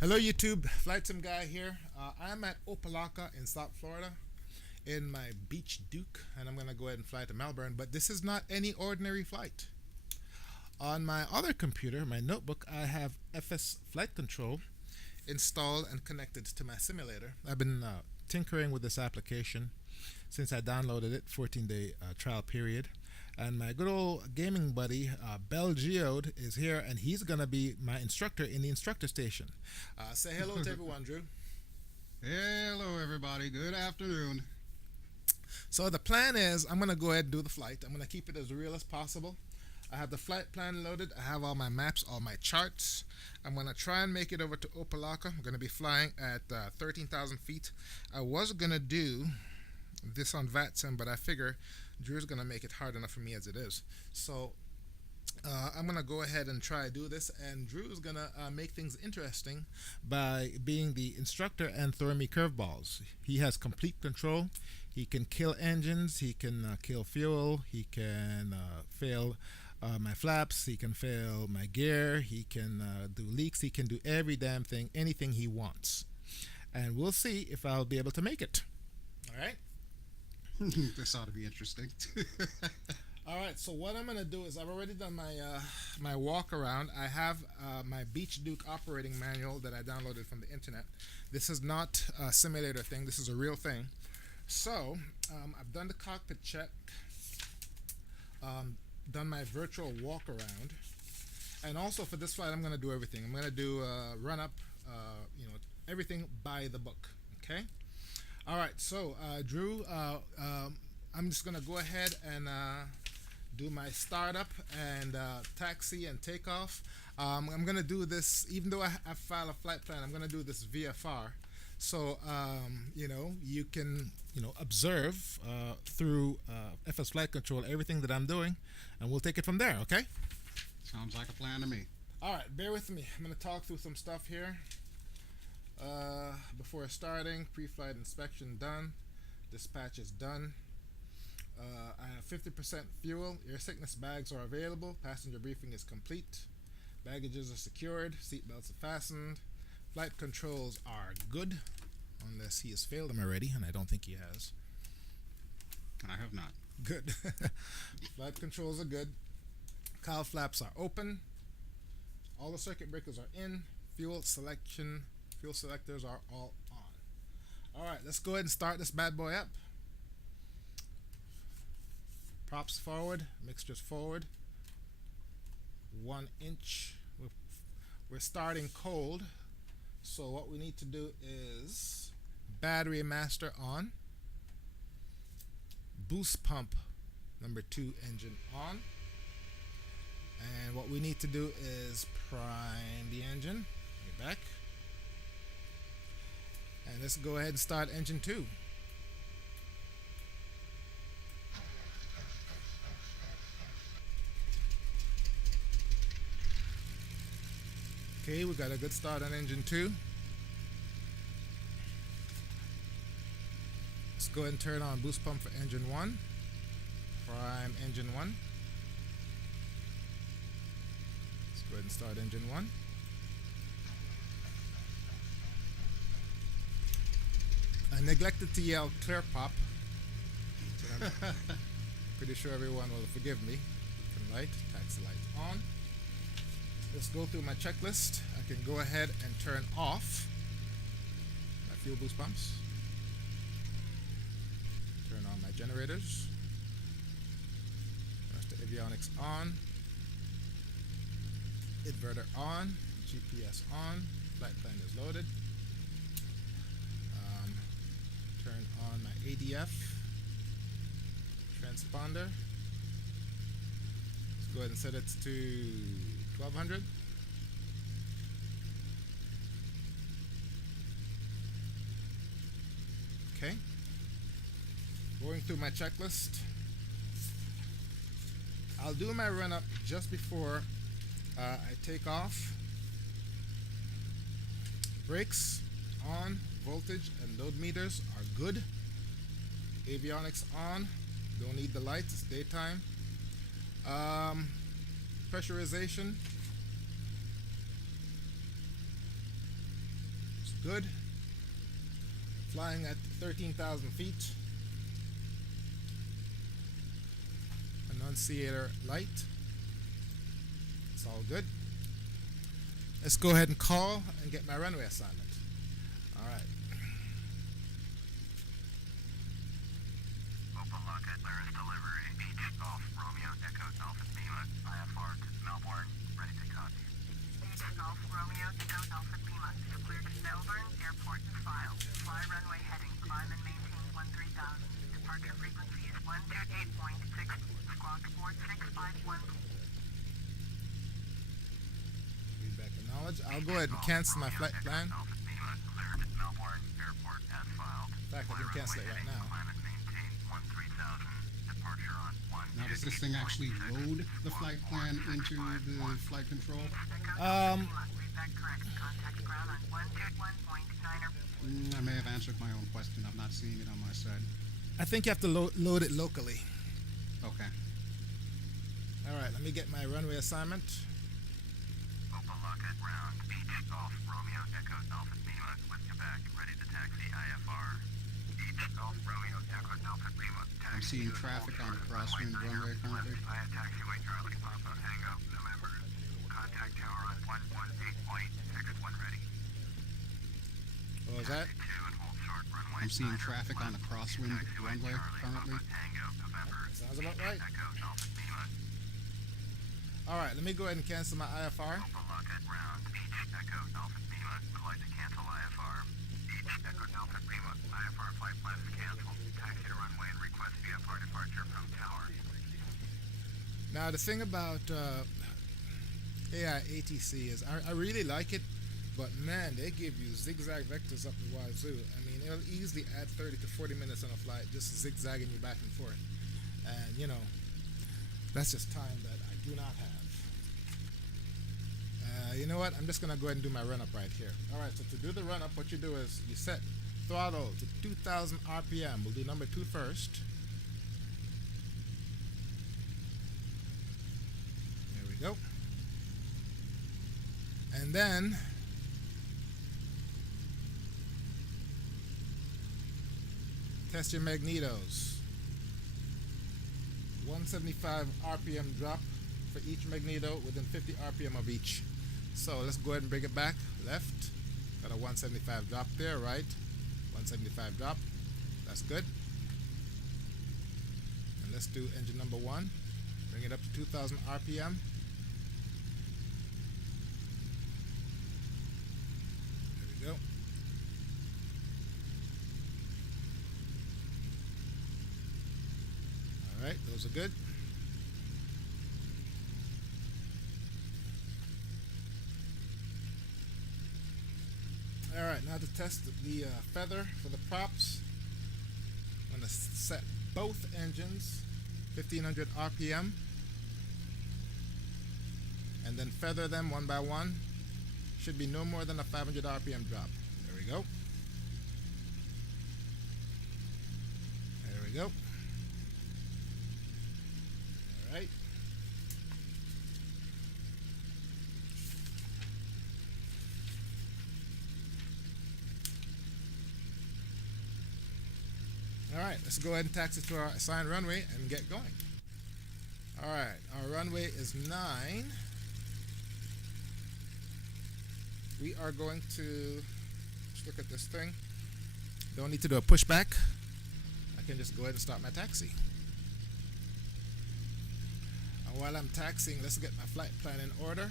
Hello YouTube, Flightsimguy here. I'm at Opelika in South Florida in my Beech Duke, and I'm going to go ahead and fly to Melbourne, but this is not any ordinary flight. On my other computer, my notebook, I have FS Flight Control installed and connected to my simulator. I've been tinkering with this application since I downloaded it, 14-day trial period. And my good old gaming buddy, BelGeode, is here, and he's going to be my instructor in the Instructor Station. Say hello to everyone, Drew. Hello, everybody. Good afternoon. So the plan is I'm going to go ahead and do the flight. I'm going to keep it as real as possible. I have the flight plan loaded. I have all my maps, all my charts. I'm going to try and make it over to Opelika. I'm going to be flying at 13,000 feet. I was going to do this on VATSIM, but I figure Drew's going to make it hard enough for me as it is. So I'm going to go ahead and try to do this, and Drew's going to make things interesting by being the instructor and throwing me curveballs. He has complete control. He can kill engines. He can kill fuel. He can fail my flaps. He can fail my gear. He can do leaks. He can do every damn thing, anything he wants. And we'll see if I'll be able to make it. All right? This ought to be interesting. All right, so what I'm going to do is I've already done my walk around. I have my Beech Duke operating manual that I downloaded from the internet. This is not a simulator thing. This is a real thing. So I've done the cockpit check, done my virtual walk around, and also for this flight I'm going to do everything. I'm going to do run up, everything by the book. Okay. All right, so Drew, I'm just gonna go ahead and do my startup and taxi and takeoff. I'm gonna do this, even though I file a flight plan, I'm gonna do this VFR. So you can observe through FS Flight Control everything that I'm doing, and we'll take it from there. Okay? Sounds like a plan to me. All right, bear with me. I'm gonna talk through some stuff here. Before starting, pre-flight inspection done, dispatch is done. I have 50% fuel, air sickness bags are available, passenger briefing is complete, baggages are secured, seat belts are fastened, flight controls are good, unless he has failed them already, and I don't think he has. I have not. Good. Flight controls are good, cowl flaps are open, all the circuit breakers are in, fuel selectors are all on. Alright, let's go ahead and start this bad boy up. Props forward, mixtures forward. 1 inch. We're starting cold. So what we need to do is battery master on. Boost pump number 2 engine on. And what we need to do is prime the engine. Get back. And let's go ahead and start engine 2. Okay, we got a good start on engine 2. Let's go ahead and turn on boost pump for engine 1. Prime engine 1. Let's go ahead and start engine 1. I neglected to yell clear pop. So I'm pretty sure everyone will forgive me. Beacon light, taxi light on. Let's go through my checklist. I can go ahead and turn off my fuel boost pumps. Turn on my generators. Rest the avionics on. Inverter on. GPS on. Flight plan is loaded. Turn on my ADF transponder. Let's go ahead and set it to 1200. Okay. Going through my checklist. I'll do my run up just before I take off. Brakes on. Voltage and load meters are good. Avionics on. Don't need the lights, it's daytime. Pressurization Good. Flying at 13,000 feet. Annunciator light. It's all good. Let's go ahead and call and get my runway assignment. All right. Open locket, clearance delivery. Beech Golf, Romeo, Echo, Alpha Lima, IFR to Melbourne, ready to copy. Beech Golf, Romeo, Echo, Alpha Lima, cleared to Melbourne, airport is filed. Fly runway heading, climb and maintain 13,000. Departure frequency is 128.6, squawk 4651. Feedback and knowledge. I'll go ahead and cancel my flight plan. Alpha Lima, cleared to Melbourne, airport as filed. In fact, I can cancel it right now. Climb and maintain 13,000. Departure on 1. Now, does this thing actually load the flight plan into the flight control? I may have answered my own question. I'm not seeing it on my side. I think you have to load it locally. Okay. All right, let me get my runway assignment. Open locket round. Beech Golf, Romeo, Echo, Alpha Lima, with Quebec, ready to taxi IFR. Beech Golf, Romeo, Echo, Alpha Lima. I'm seeing traffic on the crosswind runway currently. Via taxiway Charlie Papa, Tango, November. Contact tower on 118.61 ready. What was that? 2 and hold short runway. I'm seeing traffic on the crosswind runway currently. Tango, November. Sounds about right. Echo, Alpha Lima. All right, let me go ahead and cancel my IFR. Open locket round. Beech Echo, Alpha Lima, would like to cancel IFR. Beech Echo, Alpha Lima, IFR flight plan is canceled. Taxi to runway and request VFR departure from tower. Now, the thing about AI ATC is I really like it, but man, they give you zigzag vectors up the wazoo. I mean, it'll easily add 30 to 40 minutes on a flight just zigzagging you back and forth. And, you know, that's just time that I do not have. You know what? I'm just going to go ahead and do my run-up right here. All right, so to do the run-up, what you do is you set throttle to 2,000 RPM. We'll do number 2 first. There we go. And then test your magnetos. 175 RPM drop for each magneto within 50 RPM of each. So let's go ahead and bring it back. Left, got a 175 drop there, right? 175 drop, that's good. And let's do engine number 1. Bring it up to 2,000 RPM. There we go. All right, those are good. All right, now to test the feather for the props, I'm going to set both engines 1500 RPM and then feather them one by one. Should be no more than a 500 RPM drop. There we go. There we go. All right. Alright, let's go ahead and taxi to our assigned runway and get going. Alright, our runway is 9. We are going to, let's look at this thing. Don't need to do a pushback. I can just go ahead and start my taxi. And while I'm taxiing, let's get my flight plan in order.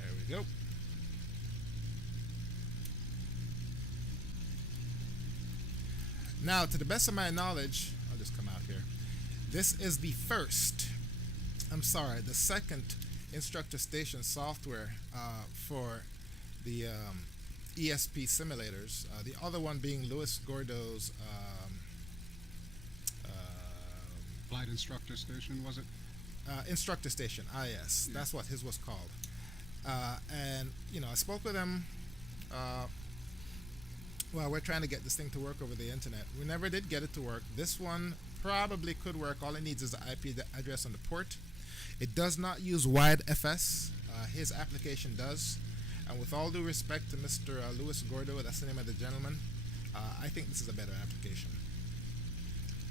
There we go. Now, to the best of my knowledge, I'll just come out here. This is the second Instructor Station software for the ESP simulators. The other one being Louis Gordo's Flight Instructor Station, was it? Instructor Station. Yes, that's what his was called. And you know, I spoke with him. Well, we're trying to get this thing to work over the internet. We never did get it to work. This one probably could work. All it needs is the IP address on the port. It does not use wide FS. His application does. And with all due respect to Mr. Louis Gordo, that's the name of the gentleman, I think this is a better application.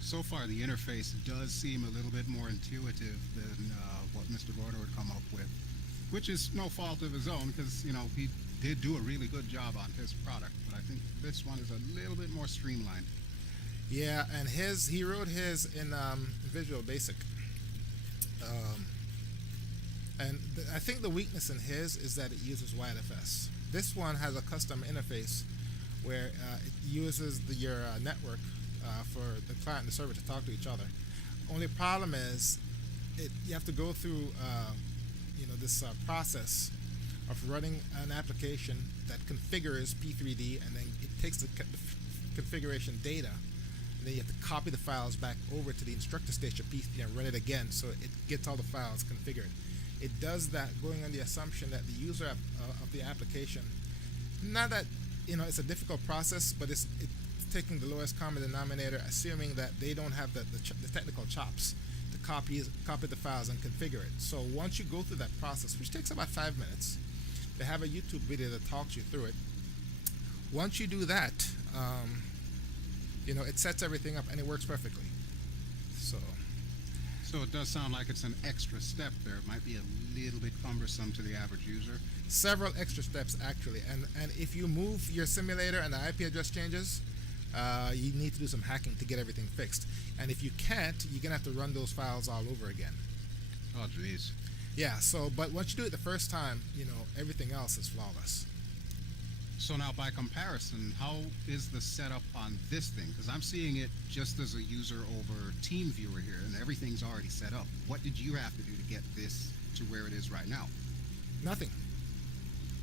So far, the interface does seem a little bit more intuitive than what Mr. Gordo would come up with, which is no fault of his own because, you know, he did do a really good job on his product, but I think this one is a little bit more streamlined. Yeah, and he wrote his in Visual Basic. I think the weakness in his is that it uses WideFS. This one has a custom interface where it uses your network for the client and the server to talk to each other. Only problem is you have to go through this process of running an application that configures P3D, and then it takes the configuration data, and then you have to copy the files back over to the Instructor Station P3D and run it again so it gets all the files configured. It does that going on the assumption that the user of the application, not that it's a difficult process, but it's taking the lowest common denominator, assuming that they don't have the technical chops to copy the files and configure it. So once you go through that process, which takes about 5 minutes, they have a YouTube video that talks you through it. Once you do that, it sets everything up and it works perfectly. So it does sound like it's an extra step there. It might be a little bit cumbersome to the average user. Several extra steps actually, and if you move your simulator and the IP address changes, you need to do some hacking to get everything fixed. And if you can't, you're gonna have to run those files all over again. Oh jeez. Yeah. But once you do it the first time, everything else is flawless. So now, by comparison, how is the setup on this thing? Because I'm seeing it just as a user over Teamviewer here, and everything's already set up. What did you have to do to get this to where it is right now? Nothing.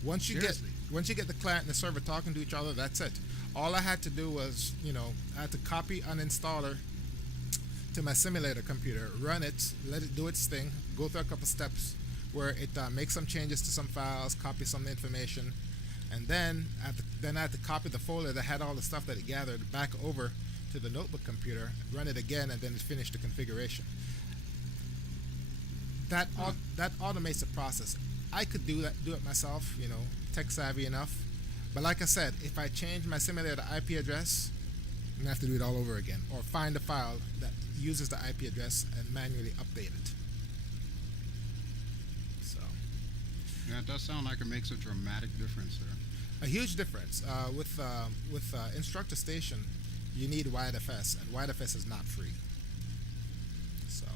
Once you get the client and the server talking to each other, that's it. All I had to do was, I had to copy an installer to my simulator computer, run it, let it do its thing, go through a couple steps where it makes some changes to some files, copy some information, and then I had to copy the folder that had all the stuff that it gathered back over to the notebook computer, run it again, and then finish the configuration. That automates the process. I could do it myself, tech savvy enough. But like I said, if I change my simulator IP address, I'm gonna have to do it all over again, or find a file that uses the IP address and manually update it. So. Yeah, it does sound like it makes a dramatic difference there. A huge difference. With Instructor Station, you need WideFS, and WideFS is not free. So.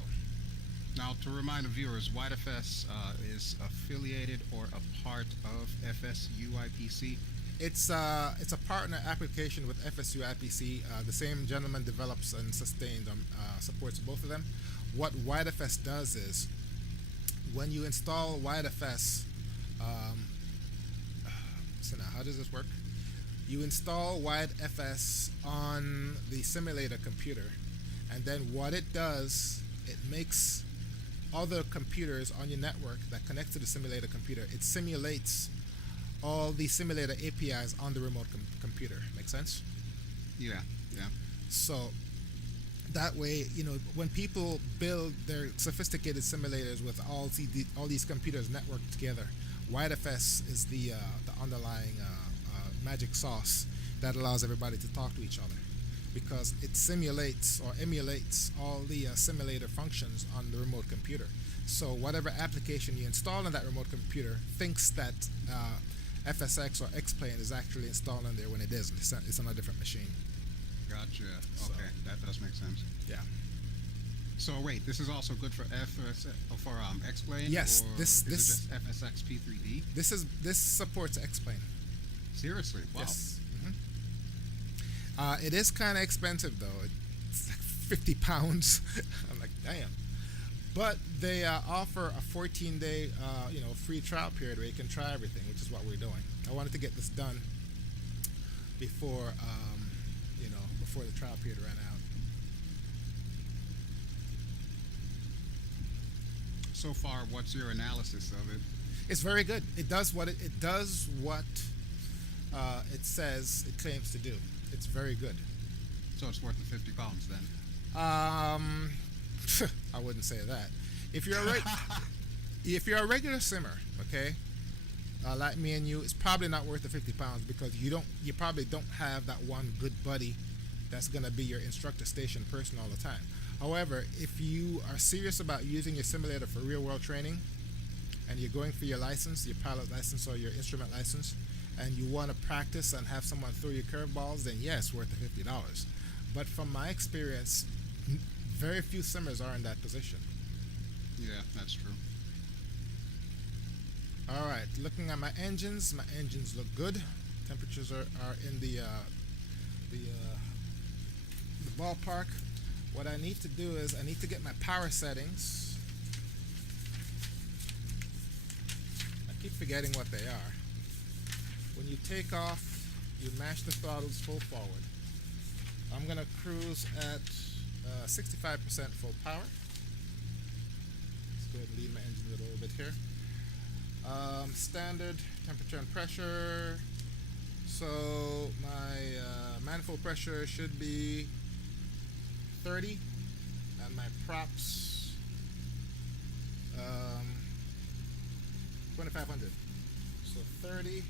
Now, to remind the viewers, WideFS is affiliated or a part of FSUIPC. It's a partner application with FSUIPC. The same gentleman develops and sustains supports both of them. What WideFS does is, when you install WideFS, so now how does this work? You install WideFS on the simulator computer, and then what it does, it makes other computers on your network that connect to the simulator computer, it simulates all the simulator APIs on the remote computer. Make sense? Yeah. So that way, when people build their sophisticated simulators with all these computers networked together, WideFS is the underlying magic sauce that allows everybody to talk to each other, because it simulates or emulates all the simulator functions on the remote computer. So whatever application you install on that remote computer thinks that FSX or X-Plane is actually installed on there when it isn't. It's on a different machine. Gotcha. So, okay, that does make sense. Yeah. So wait, this is also good for X-Plane? Yes. Or This is it just FSX P3D? This supports X-Plane. Seriously? Wow. Yes. It is kind of expensive though. It's like 50 pounds. I'm like, damn. But they offer a 14-day, free trial period where you can try everything, which is what we're doing. I wanted to get this done before, before the trial period ran out. So far, what's your analysis of it? It's very good. It does what it says it claims to do. It's very good. So it's worth the 50 pounds then? I wouldn't say that. If you're a if you're a regular simmer, okay, like me and you, it's probably not worth the £50 because you probably don't have that one good buddy that's gonna be your instructor station person all the time. However, if you are serious about using your simulator for real world training and you're going for your license, your pilot license or your instrument license, and you want to practice and have someone throw you curveballs, then yes, worth the $50. But from my experience, very few simmers are in that position. Yeah, that's true. All right, looking at my engines look good. Temperatures are in the ballpark. What I need to do is I need to get my power settings. I keep forgetting what they are. When you take off, you mash the throttles full forward. I'm gonna cruise at 65% full power. Let's go ahead and lead my engine a little bit here. Standard temperature and pressure. So my manifold pressure should be 30, and my props 2500. So 30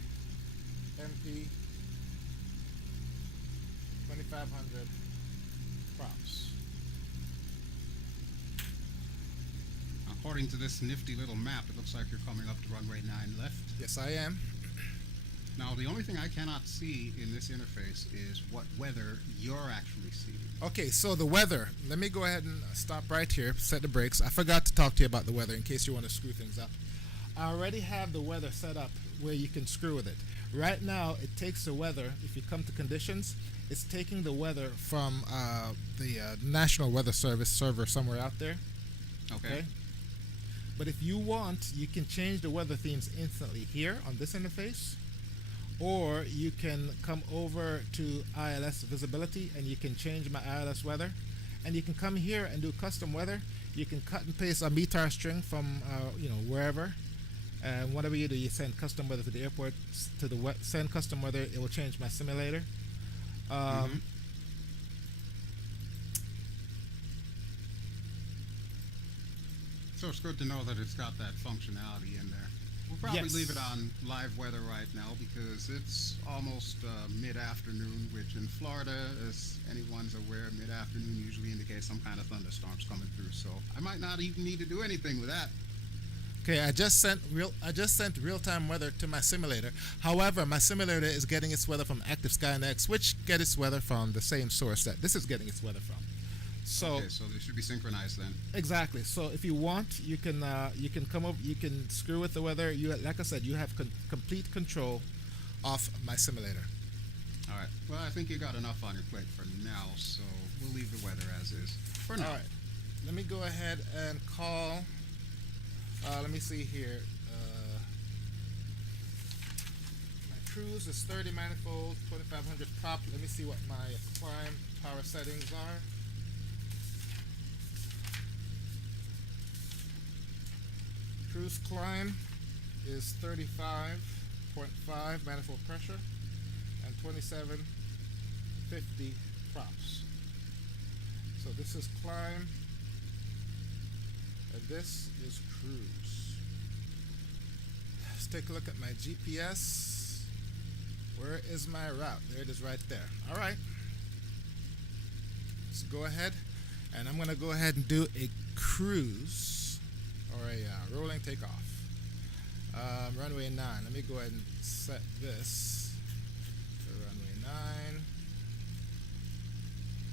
MP 2500 props. According to this nifty little map, it looks like you're coming up to runway 9 left. Yes, I am. Now, the only thing I cannot see in this interface is what weather you're actually seeing. Okay, so the weather. Let me go ahead and stop right here, set the brakes. I forgot to talk to you about the weather in case you want to screw things up. I already have the weather set up where you can screw with it. Right now, it takes the weather, if you come to conditions, it's taking the weather from the National Weather Service server somewhere out there. Okay. But if you want, you can change the weather themes instantly here on this interface, or you can come over to ILS visibility and you can change my ILS weather, and you can come here and do custom weather. You can cut and paste a METAR string from wherever, and whatever you do, you send custom weather to the airport. To the send custom weather, it will change my simulator. So it's good to know that it's got that functionality in there. We'll probably Yes. leave it on live weather right now because it's almost mid-afternoon, which in Florida, as anyone's aware, mid-afternoon usually indicates some kind of thunderstorms coming through. So I might not even need to do anything with that. Okay, I just sent real-time weather to my simulator. However, my simulator is getting its weather from Active Skynex, which get its weather from the same source that this is getting its weather from. So Okay, so they should be synchronized then. exactly. So if you want, you can come over, you can screw with the weather. You, like I said, you have complete control of my simulator. All right. Well, I think you got enough on your plate for now, so we'll leave the weather as is for now. All right. Let me go ahead and call. Let me see here. My cruise is 30 manifold, 2500 prop. Let me see what my climb power settings are. Cruise climb is 35.5 manifold pressure and 2750 props. So this is climb and this is cruise. Let's take a look at my GPS. Where is my route? There it is right there. All right. Let's go ahead and I'm going to go ahead and do a cruise or a rolling takeoff. Runway 9. Let me go ahead and set this to runway 9.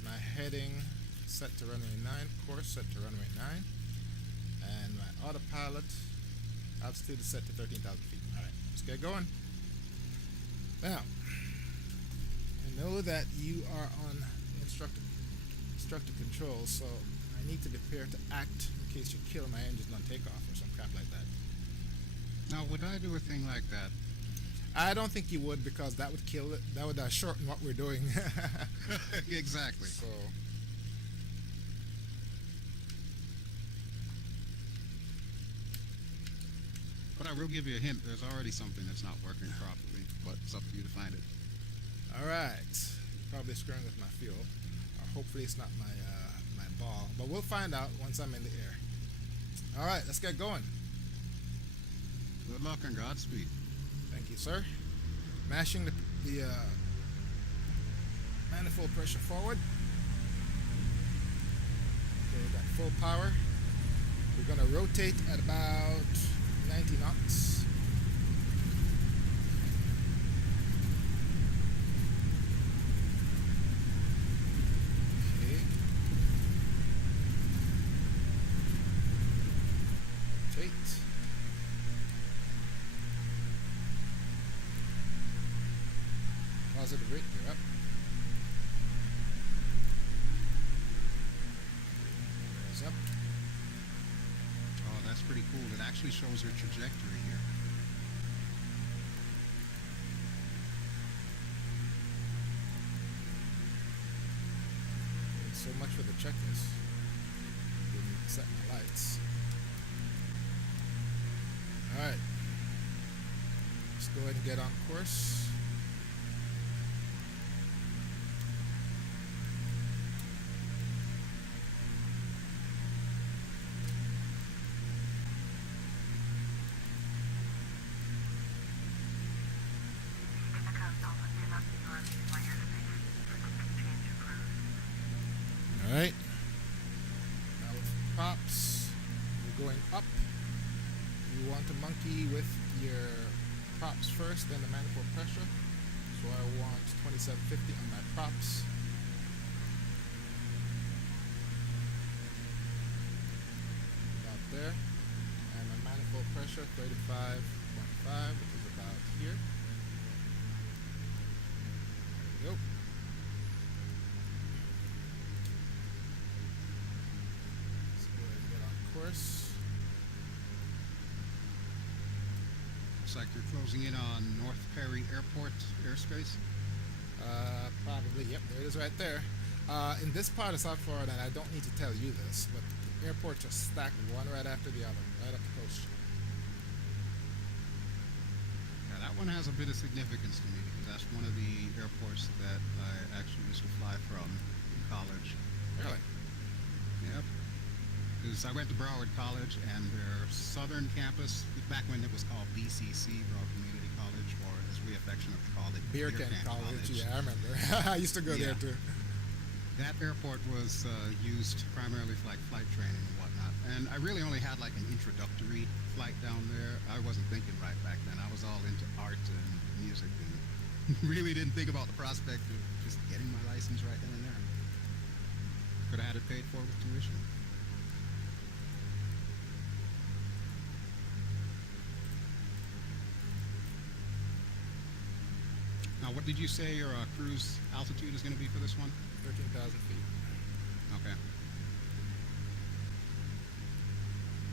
My heading set to runway 9. Course set to runway 9. And my autopilot altitude is set to 13,000 feet. Alright, let's get going. Now, I know that you are on instructor control, so I need to be prepared to act in case you kill my engine on takeoff or some crap like that. Now, would I do a thing like that? I don't think you would, because that would kill it. That would shorten what we're doing. Exactly. So, But I will give you a hint. There's already something that's not working properly, but it's up to you to find it. all right. You're probably screwing with my fuel. Or hopefully it's not my my ball, but we'll find out once I'm in the air. All right, let's get going. Good luck and Godspeed. Thank you, sir. Mashing the manifold pressure forward. Okay, we got full power. We're gonna rotate at about 90 knots. Okay. Rotate. Positive rate, you're up. Raise up. Oh, that's pretty cool. It actually shows your trajectory here. So much for the checklist. Didn't set my lights. Alright. Let's go ahead and get on course. Alright. Now with props, we're going up. You want to monkey with your props first, then the manifold pressure. So I want 2750 on my props. About there. And my manifold pressure, 35.5, which is about here. There we go. Course. Looks like you're closing in on North Perry Airport airspace. Probably, yep, there it is right there. In this part of South Florida, and I don't need to tell you this, but the airports are stacked one right after the other, right up the coast. Yeah, that one has a bit of significance to me because that's one of the airports that I actually used to fly from in college. Really? Yep. Because I went to Broward College, and their southern campus, back when it was called BCC, Broward Community College, or as we affectionately called it, Beer Can College. Yeah, I remember. I used to go there too. That airport was used primarily for like flight training and whatnot. And I really only had like an introductory flight down there. I wasn't thinking right back then. I was all into art and music and really didn't think about the prospect of just getting my license right then and there. Could have had it paid for with tuition. Now, what did you say your cruise altitude is going to be for this one? 13,000 feet. Okay.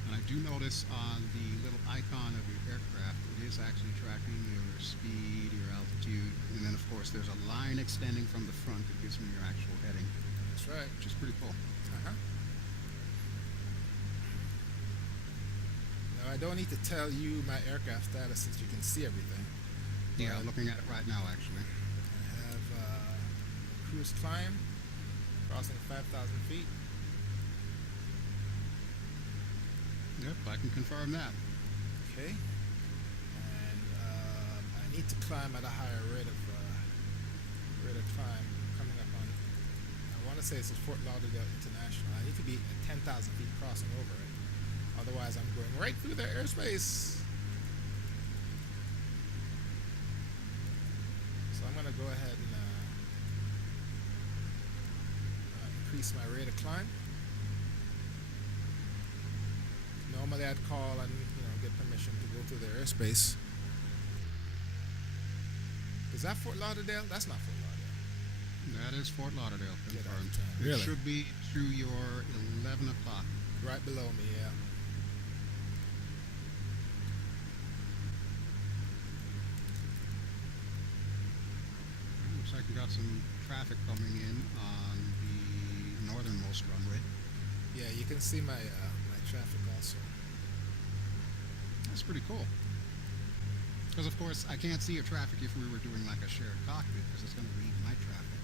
And I do notice on the little icon of your aircraft, it is actually tracking your speed, your altitude, and then of course there's a line extending from the front that gives me your actual heading. That's right. Which is pretty cool. Uh-huh. Now, I don't need to tell you my aircraft status since you can see everything. Yeah, looking at it right now, actually. I have cruise climb, crossing 5,000 feet. Yep, I can confirm that. Okay. And I need to climb at a higher rate of climb coming up on, I want to say this is Fort Lauderdale International. I need to be at 10,000 feet crossing over it. Otherwise, I'm going right through their airspace. So I'm going to go ahead and increase my rate of climb. Normally I'd call and get permission to go through their airspace. Is that Fort Lauderdale? That's not Fort Lauderdale. That is Fort Lauderdale, confirmed. Really? It should be through your 11 o'clock. Right below me, yeah. Looks like we got some traffic coming in on the northernmost runway. Yeah, you can see my my traffic also. That's pretty cool. Because of course I can't see your traffic if we were doing like a shared cockpit because it's going to read my traffic.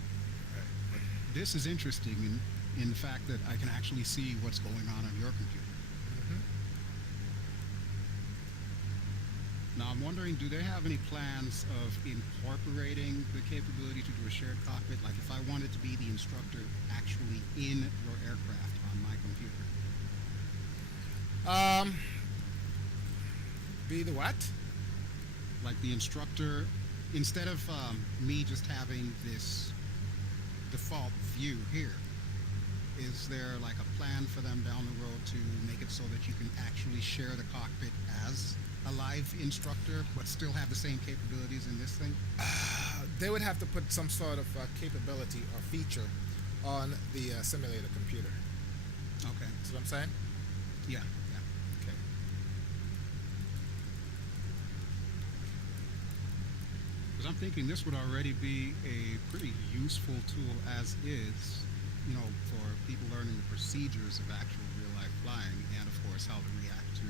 Right. But this is interesting in the fact that I can actually see what's going on your computer. Mm-hmm. Now I'm wondering, do they have any plans of incorporating the capability to do a shared cockpit? Like if I wanted to be the instructor actually in your aircraft on my computer. Um, be the what? Like the instructor, instead of me just having this default view here, is there like a plan for them down the road to make it so that you can actually share the cockpit as a live instructor but still have the same capabilities in this thing? They would have to put some sort of capability or feature on the simulator computer. Okay. That's what I'm saying? Yeah, yeah. Okay. Because I'm thinking this would already be a pretty useful tool as is, you know, for people learning the procedures of actual real-life flying and, of course, how to react to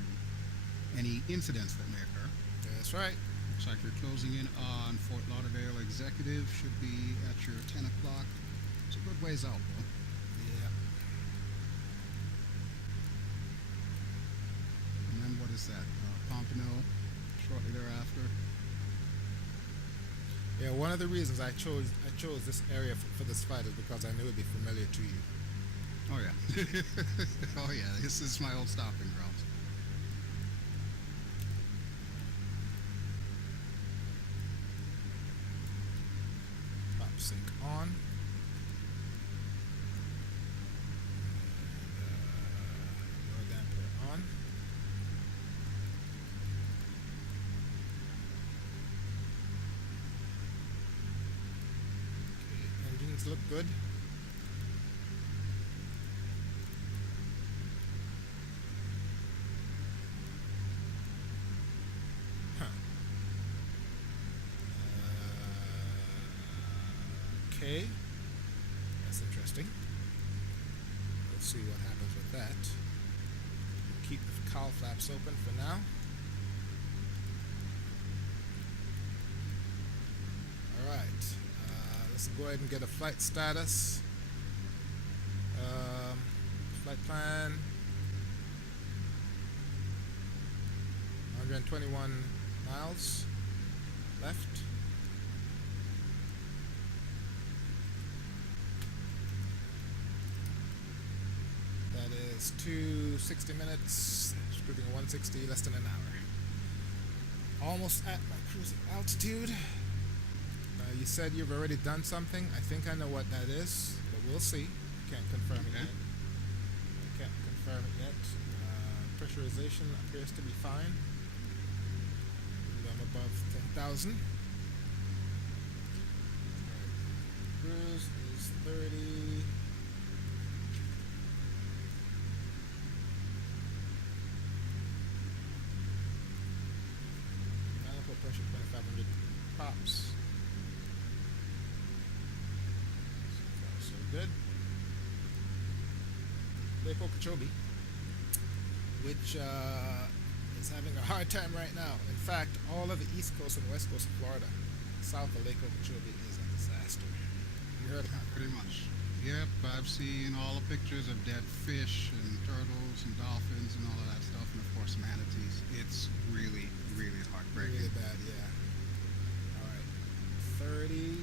any incidents that may occur. That's right. Looks like you're closing in on Fort Lauderdale Executive. Should be at your 10 o'clock. It's a good ways out, though. Yeah. And then what is that? Pompano shortly thereafter. Yeah, one of the reasons I chose this area for this flight is because I knew it'd be familiar to you. Oh, yeah. Oh, yeah. This is my old stopping grounds. Pop sync on. Lower damper on. Okay, engines look good. Huh. Okay, that's interesting. Let's see what happens with that. Keep the cowl flaps open for now. Alright, let's go ahead and get a flight status. Flight plan 121 miles left. That is 260 minutes, cruising at 160, less than an hour. Almost at my cruising altitude. You said you've already done something. I think I know what that is, but we'll see. Can't confirm it yet. Can't confirm it yet. Pressurization appears to be fine. I'm above 10,000. Cruise is 30. Manifold pressure 2,500 pops. So far, so good. Lake Okeechobee, which is having a hard time right now. In fact, all of the east coast and west coast of Florida, south of Lake Okeechobee, is a disaster. You heard about it? Pretty much. Yep, I've seen all the pictures of dead fish and turtles and dolphins and all of that stuff, and of course manatees. It's really, really heartbreaking. Really bad, yeah. Alright. 30,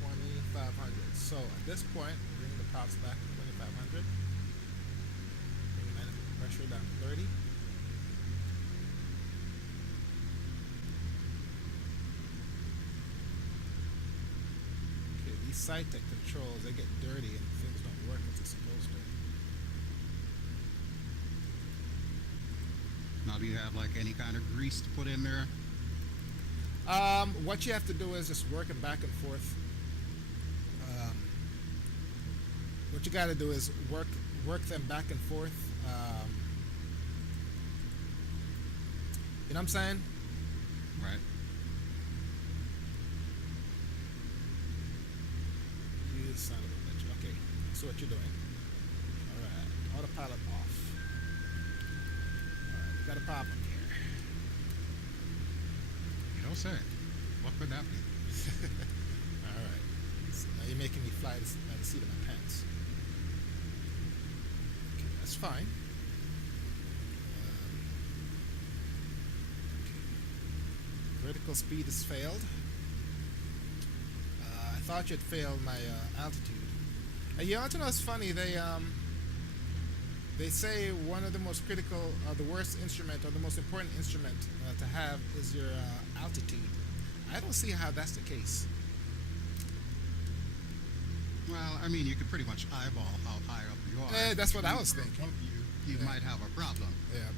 2,500. So at this point, we're bringing the pops back to 2,500. Bring the manifold pressure down to 30. Okay, these SciTech controls, they get dirty and things don't work as they're supposed to. Now, do you have like any kind of grease to put in there? What you have to do is just work them back and forth. What you got to do is work them back and forth. You know what I'm saying? Right. You son of a bitch. Okay, so what you're doing? All right, autopilot off. All right, we got a problem here. You don't say. What could that be? All right, so now you're making me fly by the seat of my pants. Okay, that's fine. Okay. Vertical speed has failed. I thought you'd failed my altitude. You want to know what's funny? They say one of the most critical, the worst instrument, or the most important instrument to have is your altitude. I don't see how that's the case. Well, I mean, you could pretty much eyeball how high up you are. That's what I was thinking. You might have a problem. Yeah.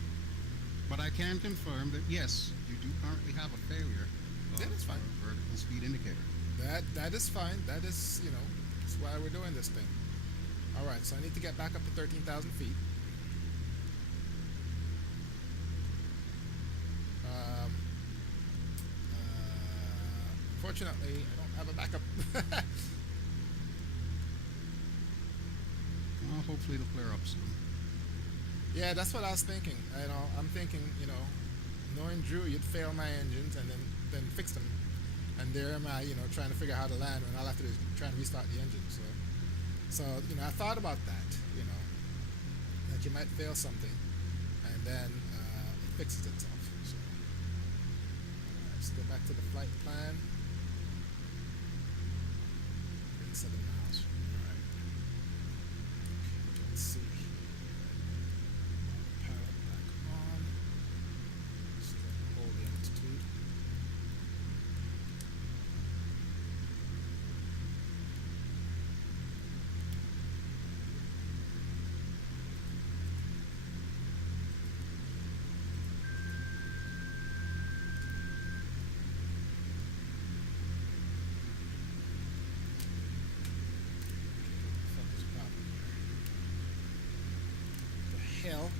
But I can confirm that yes, you do currently have a failure of Yeah, that's fine. your vertical speed indicator. That is fine. That is, that's why we're doing this thing. All right, so I need to get back up to 13,000 feet. Unfortunately, I don't have a backup. Well, hopefully it'll clear up soon. Yeah, that's what I was thinking. I'm thinking, knowing Drew, you'd fail my engines and then fix them. And there am I, trying to figure out how to land when all I have to do is try and restart the engine. So I thought about that, that you might fail something, and then it fixes itself. So let's go back to the flight plan. 7 miles. All right. Okay, let's see. Power back on. So hold the altitude. Hell. No.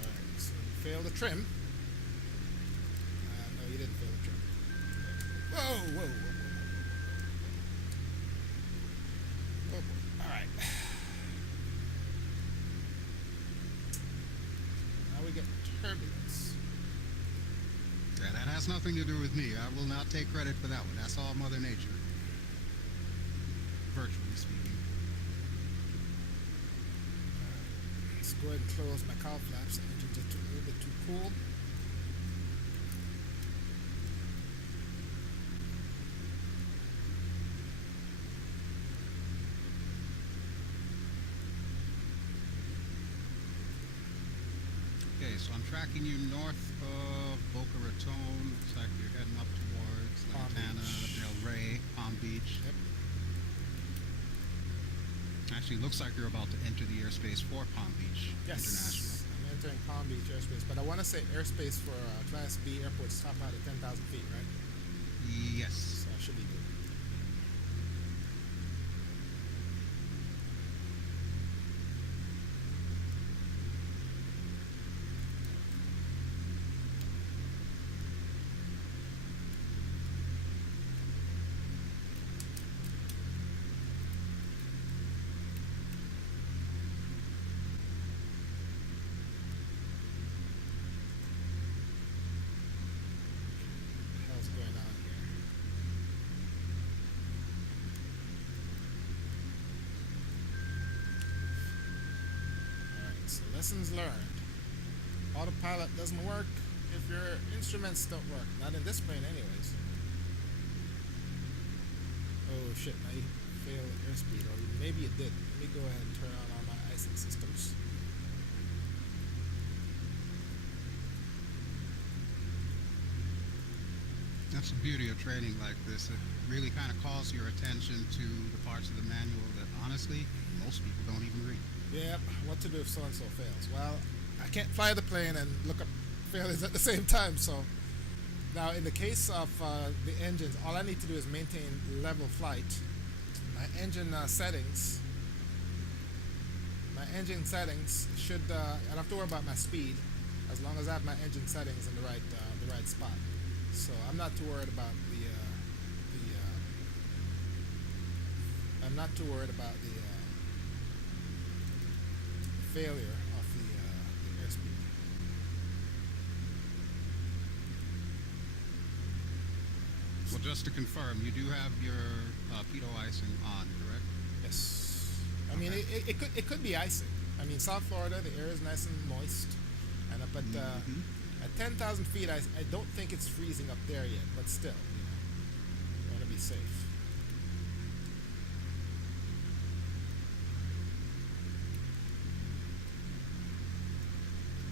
Alright, so you failed the trim. No, you didn't fail the trim. Whoa. Oh, alright. Now we get turbulence. Yeah, that has nothing to do with me. I will not take credit for that one. That's all Mother Nature. Virtually speaking. Let's go ahead and close my cowl flaps. The engines are a little bit too cool. Okay, so I'm tracking you north of Boca Raton. Looks like you're heading up towards Palm Lantana, Beach. Del Rey, Palm Beach. Yep. Actually, looks like you're about to enter the airspace for Palm Beach International. Yes. I'm entering Palm Beach airspace, but I want to say airspace for Class B airports top out at 10,000 feet, right? Yes. So I should be good. What the hell's going on here? Alright, so lessons learned. Autopilot doesn't work if your instruments don't work. Not in this plane anyways. Oh shit, now you failed at airspeed. Or maybe it did. Let me go ahead and turn on all my icing systems. That's the beauty of training like this. It really kind of calls your attention to the parts of the manual that honestly most people don't even read. Yep, what to do if so-and-so fails? Well, I can't fly the plane and look up failures at the same time, so... Now, in the case of the engines, all I need to do is maintain level flight. My engine settings should... I don't have to worry about my speed, as long as I have my engine settings in the right spot. So I'm not too worried about the failure of the airspeed. Well, just to confirm, you do have your pitot icing on, correct? I mean, Okay. it could be icing. I mean, South Florida, the air is nice and moist, and up Hmm. at 10,000 feet, I don't think it's freezing up there yet. But still, you want to be safe.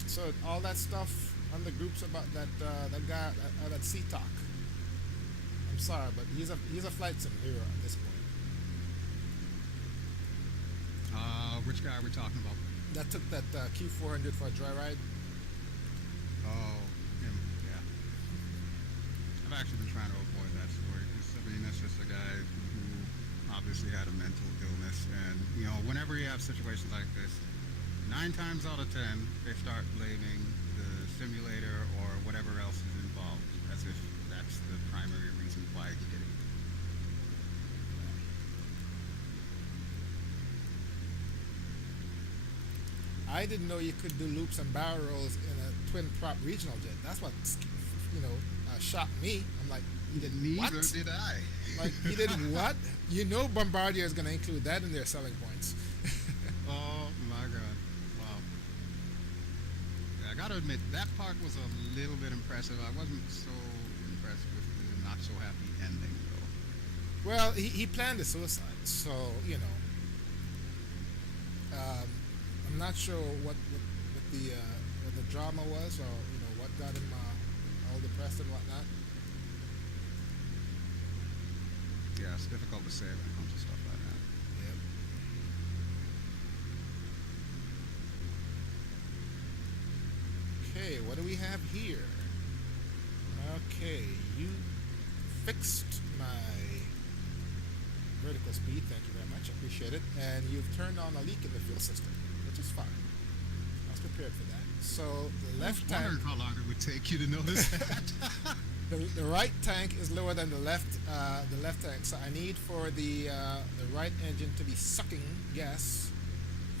So all that stuff on the groups about that guy that Sea Talk. I'm sorry, but he's a flight sim hero at this point. Which guy are we talking about? That took that Q400 for a joyride. Oh, him. Yeah. I've actually been trying to avoid that story because I mean that's just a guy who obviously had a mental illness, and whenever you have situations like this, 9 times out of 10 they start blaming the simulator or whatever else is involved, as if that's the primary reason why he did it. I didn't know you could do loops and barrel rolls in a twin prop regional jet. That's what shocked me. I'm like, you did what? Neither did I. Like, you did what? Bombardier is going to include that in their selling points. Oh my God! Wow. Yeah, I got to admit that part was a little bit impressive. I wasn't so impressed with the not so happy ending though. Well, he planned a suicide, so I'm not sure what the drama was, or what got him all depressed and whatnot. Yeah, it's difficult to say when it comes to stuff like that. Yep. Okay, what do we have here? Okay, you fixed my vertical speed. Thank you very much. I appreciate it. And you've turned on a leak in the fuel system, which is fine. I was prepared for that. So the I was left tank, wondering how long it would take you to notice that. the right tank is lower than the left tank. So I need for the right engine to be sucking gas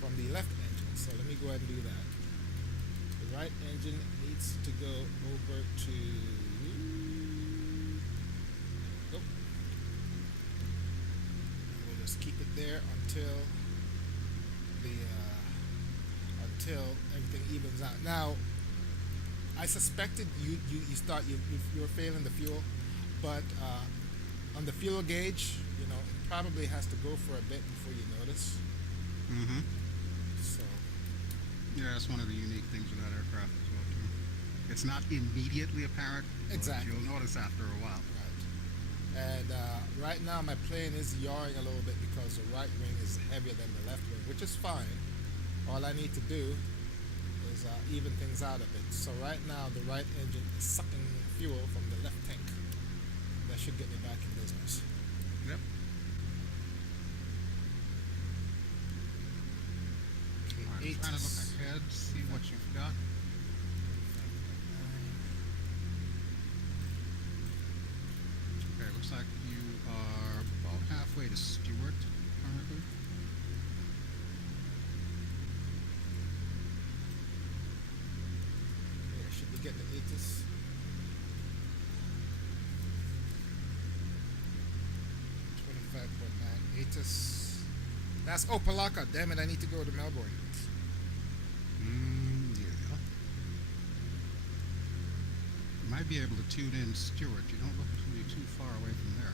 from the left engine. So let me go ahead and do that. The right engine needs to go over to. Go. We'll just keep it there until until everything evens out. Now, I suspected you were failing the fuel, but on the fuel gauge, it probably has to go for a bit before you notice. Mm-hmm. So, Yeah, that's one of the unique things with that aircraft as well too. It's not immediately apparent, Exactly. but you'll notice after a while. right. And right now my plane is yawing a little bit because the right wing is heavier than the left wing, which is fine. All I need to do is even things out a bit. So right now the right engine is sucking fuel from the left tank. That should get me back in business. Yep. Okay, Alright, trying to look ahead, see what you've got. Okay, looks like you are about halfway to Stewart currently. Yeah, should be getting the ATIS. ATIS. That's Opelika. Damn it, I need to go to Melbourne. Yeah. You might be able to tune in Stewart. You don't look to be too far away from there.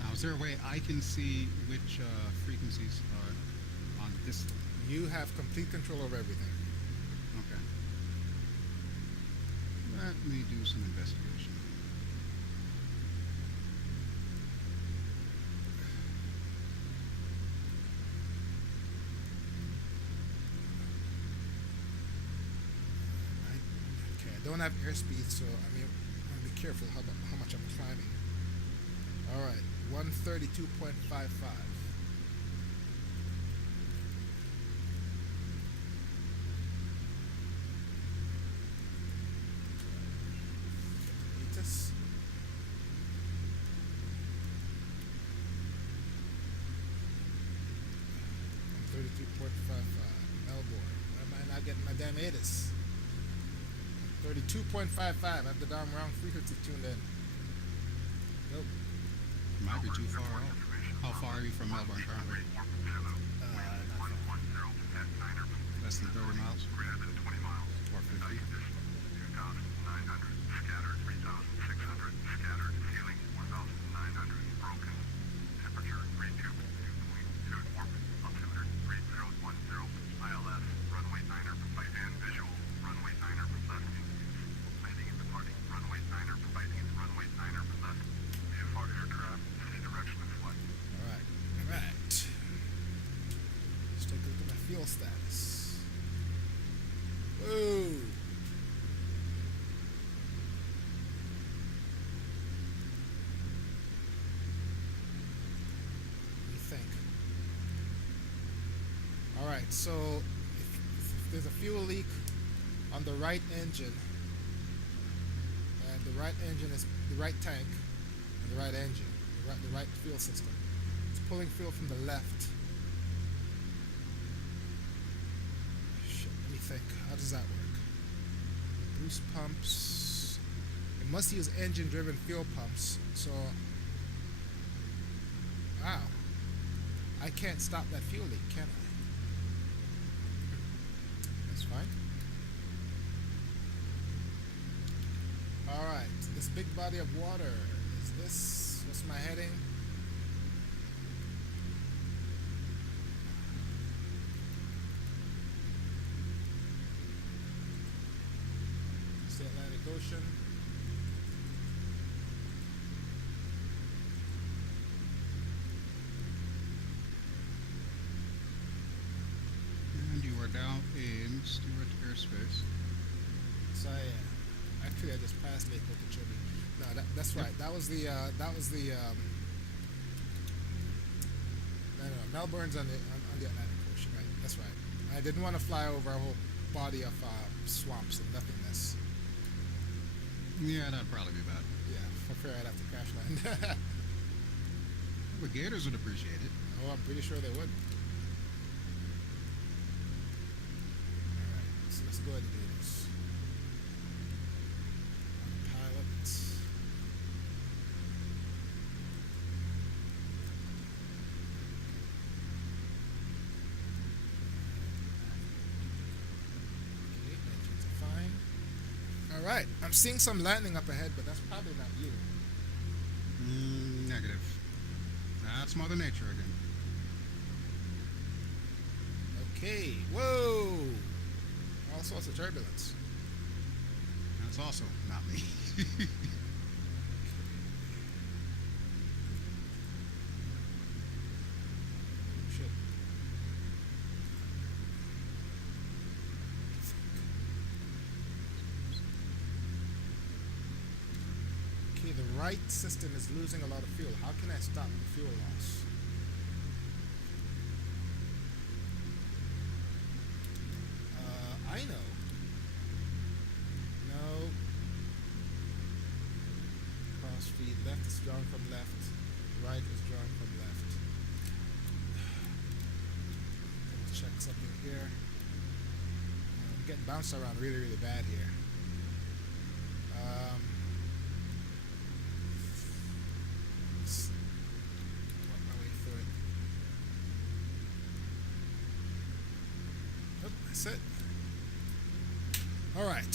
Now, is there a way I can see which frequencies are on this one? You have complete control over everything. Okay. Let me do some investigation. I don't have airspeed, so I'm going to be careful how much I'm climbing. All right, 132.55. ATIS. Melbourne. Why am I not getting my damn ATIS? 32.55. I have the damn wrong frequency tuned in. Nope. Might be too far off. How far are you from Melbourne currently? Not far. Less than 30 miles? Or 50? Alright, alright. Let's take a look at my fuel status. Whoa! What do you think? Alright, so if there's a fuel leak on the right engine, and the right engine is the right tank, and the right engine, the right fuel system, it's pulling fuel from the left. Shit, let me think. How does that work? Boost pumps. It must use engine-driven fuel pumps. So, wow, I can't stop that fuel leak, can I? That's fine. Alright, this big body of water, is this, what's my heading? It's the Atlantic Ocean. And you are down in Stewart airspace. So yeah, actually I just passed Lake Okeechobee. No, that's right. That was the no, Melbourne's on the Atlantic Ocean, right? That's right. I didn't want to fly over a whole body of swamps and nothingness. Yeah, that'd probably be bad. Yeah, for fear I'd have to crash land. The Gators would appreciate it. Oh, I'm pretty sure they would. Alright, so let's go ahead and do this. Pilot. Okay, engines are fine. Alright, I'm seeing some lightning up ahead, but that's probably not you. Negative. That's Mother Nature again. Okay, whoa! All sorts of turbulence. That's also not me. Shit. Okay, the right system is losing a lot of fuel. How can I stop the fuel loss? I know. No. Cross feed. Left is drawn from left. Right is drawn from left. Let's check something here. I'm getting bounced around really, really bad here. Let's work my way through it. Oh, that's it. All right. Okay,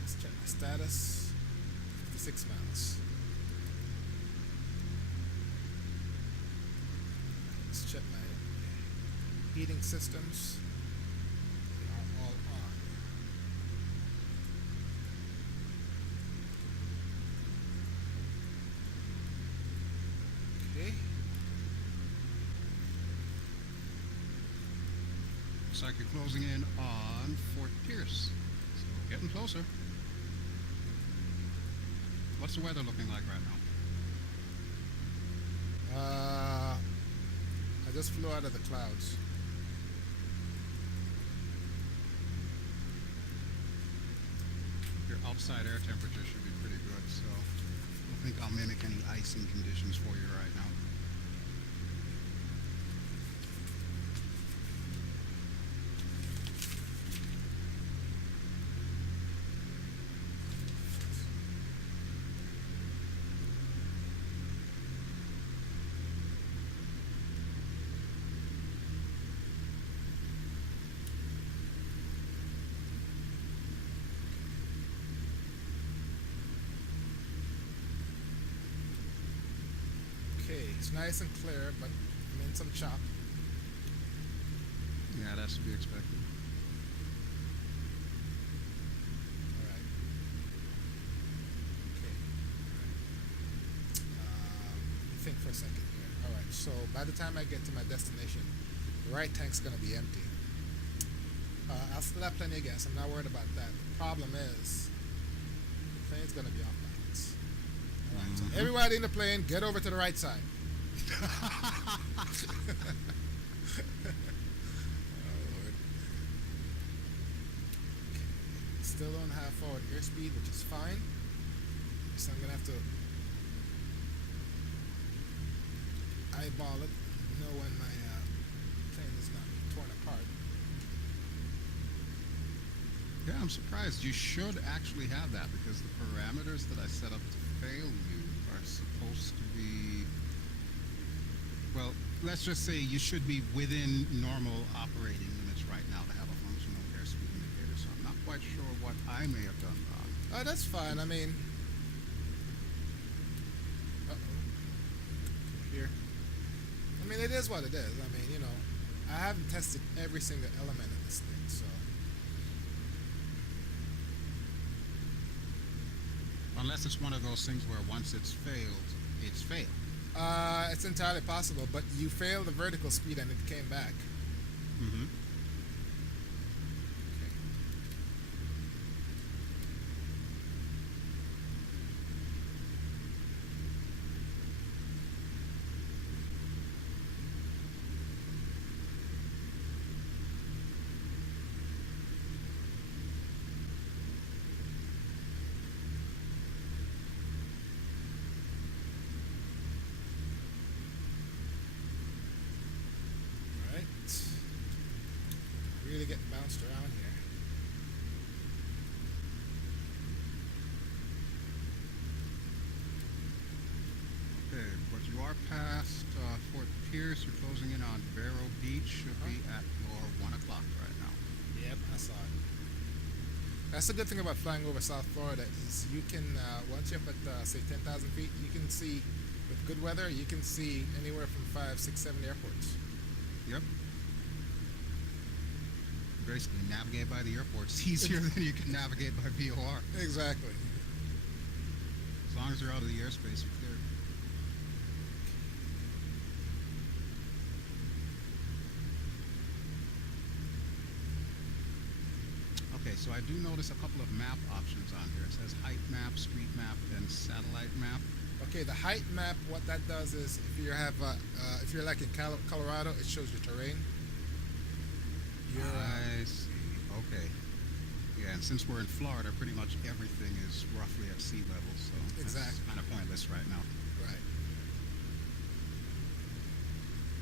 let's check my status. 56 miles. Let's check my heating systems. They are all on. Okay. Looks like you're closing in on Fort Pierce. So getting closer. What's the weather looking like right now? I just flew out of the clouds. Your outside air temperature should be pretty good, so I don't think I'll mimic any icing conditions for you right now. It's nice and clear, but I'm in some chop. Yeah, that's to be expected. All right. Okay. All right. Let me think for a second here. All right. So by the time I get to my destination, the right tank's gonna be empty. I'll still have plenty of gas. I'm not worried about that. The problem is the plane's gonna be off balance. All right. So everybody in the plane, get over to the right side. Oh Lord. Still don't have forward airspeed, which is fine. So I'm gonna have to eyeball it, know when my plane is not torn apart. Yeah, I'm surprised. You should actually have that because the parameters that I set up to fail you are supposed to be, well, let's just say you should be within normal operating limits right now to have a functional airspeed indicator. So I'm not quite sure what I may have done wrong. Oh, that's fine. I mean, here. I mean, it is what it is. I mean, you know, I haven't tested every single element of this thing, so. Unless it's one of those things where once it's failed, it's failed. It's entirely possible, but you failed the vertical speed and it came back. Mm-hmm. Alright. Really getting bounced around here. Okay, but you are past Fort Pierce. You're closing in on Vero Beach. Should be at your 1 o'clock right now. Yep, I saw it. That's the good thing about flying over South Florida is you can, once you're up at, say, 10,000 feet, you can see, with good weather, you can see anywhere from 5, 6, 7 airports. Yep. Basically, navigate by the airport's easier than you can navigate by VOR. Exactly. As long as you're out of the airspace, you're clear. Okay, so I do notice a couple of map options on here. It says height map, street map, and satellite map. Okay, the height map, what that does is if you're like in Colorado, it shows your terrain. I see. Okay. Yeah, and since we're in Florida, pretty much everything is roughly at sea level, so Exactly. that's kind of pointless right now. Right.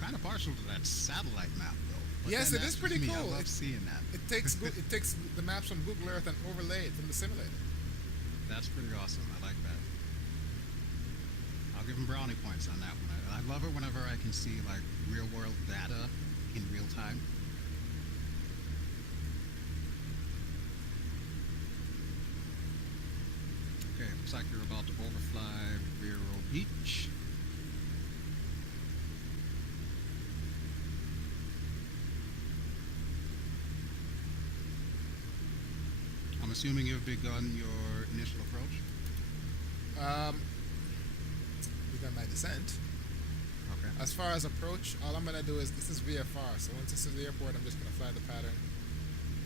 Kind of partial to that satellite map, though. But Yes, then it is that's pretty just me. cool. I love seeing that. It takes the maps from Google Earth and overlay it from the simulator. That's pretty awesome. I like that. I'll give them brownie points on that one. I love it whenever I can see like real world data in real time. Okay, looks like you're about to overfly Vero Beach. I'm assuming you've begun your initial approach. Begun my descent. Okay. As far as approach, all I'm gonna do is this is VFR. So once this is the airport, I'm just gonna fly the pattern.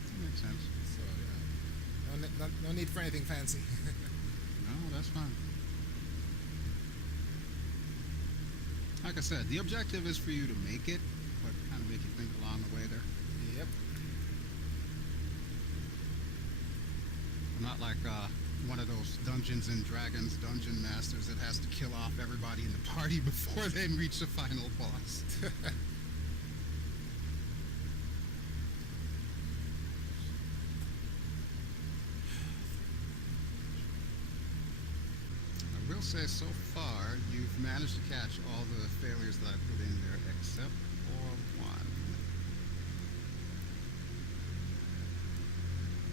That makes sense. So no need for anything fancy. No, that's fine. Like I said, the objective is for you to make it, but kind of make you think along the way there. Yep. I'm not like one of those Dungeons and Dragons dungeon masters that has to kill off everybody in the party before they reach the final boss. I will say so far, you've managed to catch all the failures that I put in there except for one.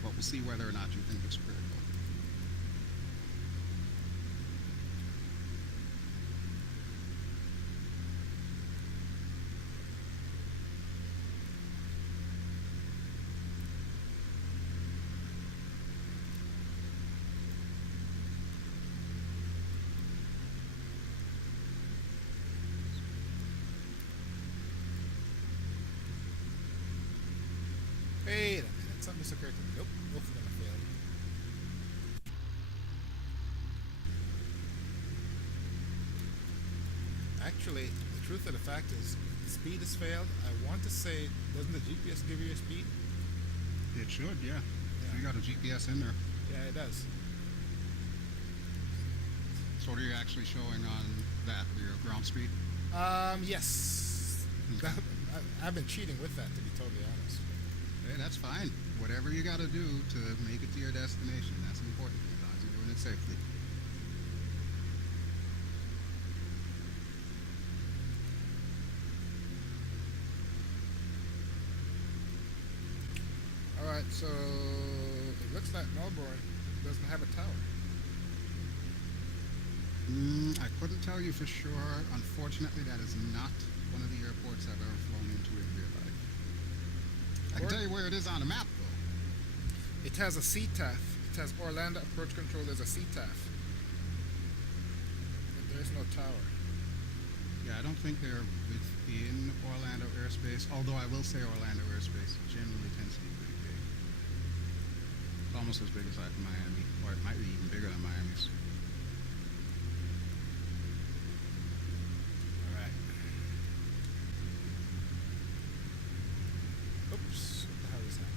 But we'll see whether or not you think it's critical. just occurred to me. Nope, both of them have failed. Actually, the truth of the fact is, the speed has failed. I want to say, doesn't the GPS give you your speed? It should, yeah. You got a GPS in there. Yeah, it does. So what are you actually showing on that? Your ground speed? Yes. Okay. I've been cheating with that, to be totally honest. Hey, that's fine. Whatever you got to do to make it to your destination, that's important as long as you're doing it safely. Alright, so it looks like Melbourne doesn't have a tower. I couldn't tell you for sure. Unfortunately, that is not one of the airports I've ever flown into in real life. I can tell you where it is on the map, though. It has a CTAF. It has Orlando Approach Control. There's a CTAF. But there is no tower. Yeah, I don't think they're within Orlando airspace, although I will say Orlando airspace generally tends to be pretty big. It's almost as big as like Miami, or it might be even bigger than Miami's. Alright. Oops. What the hell is that?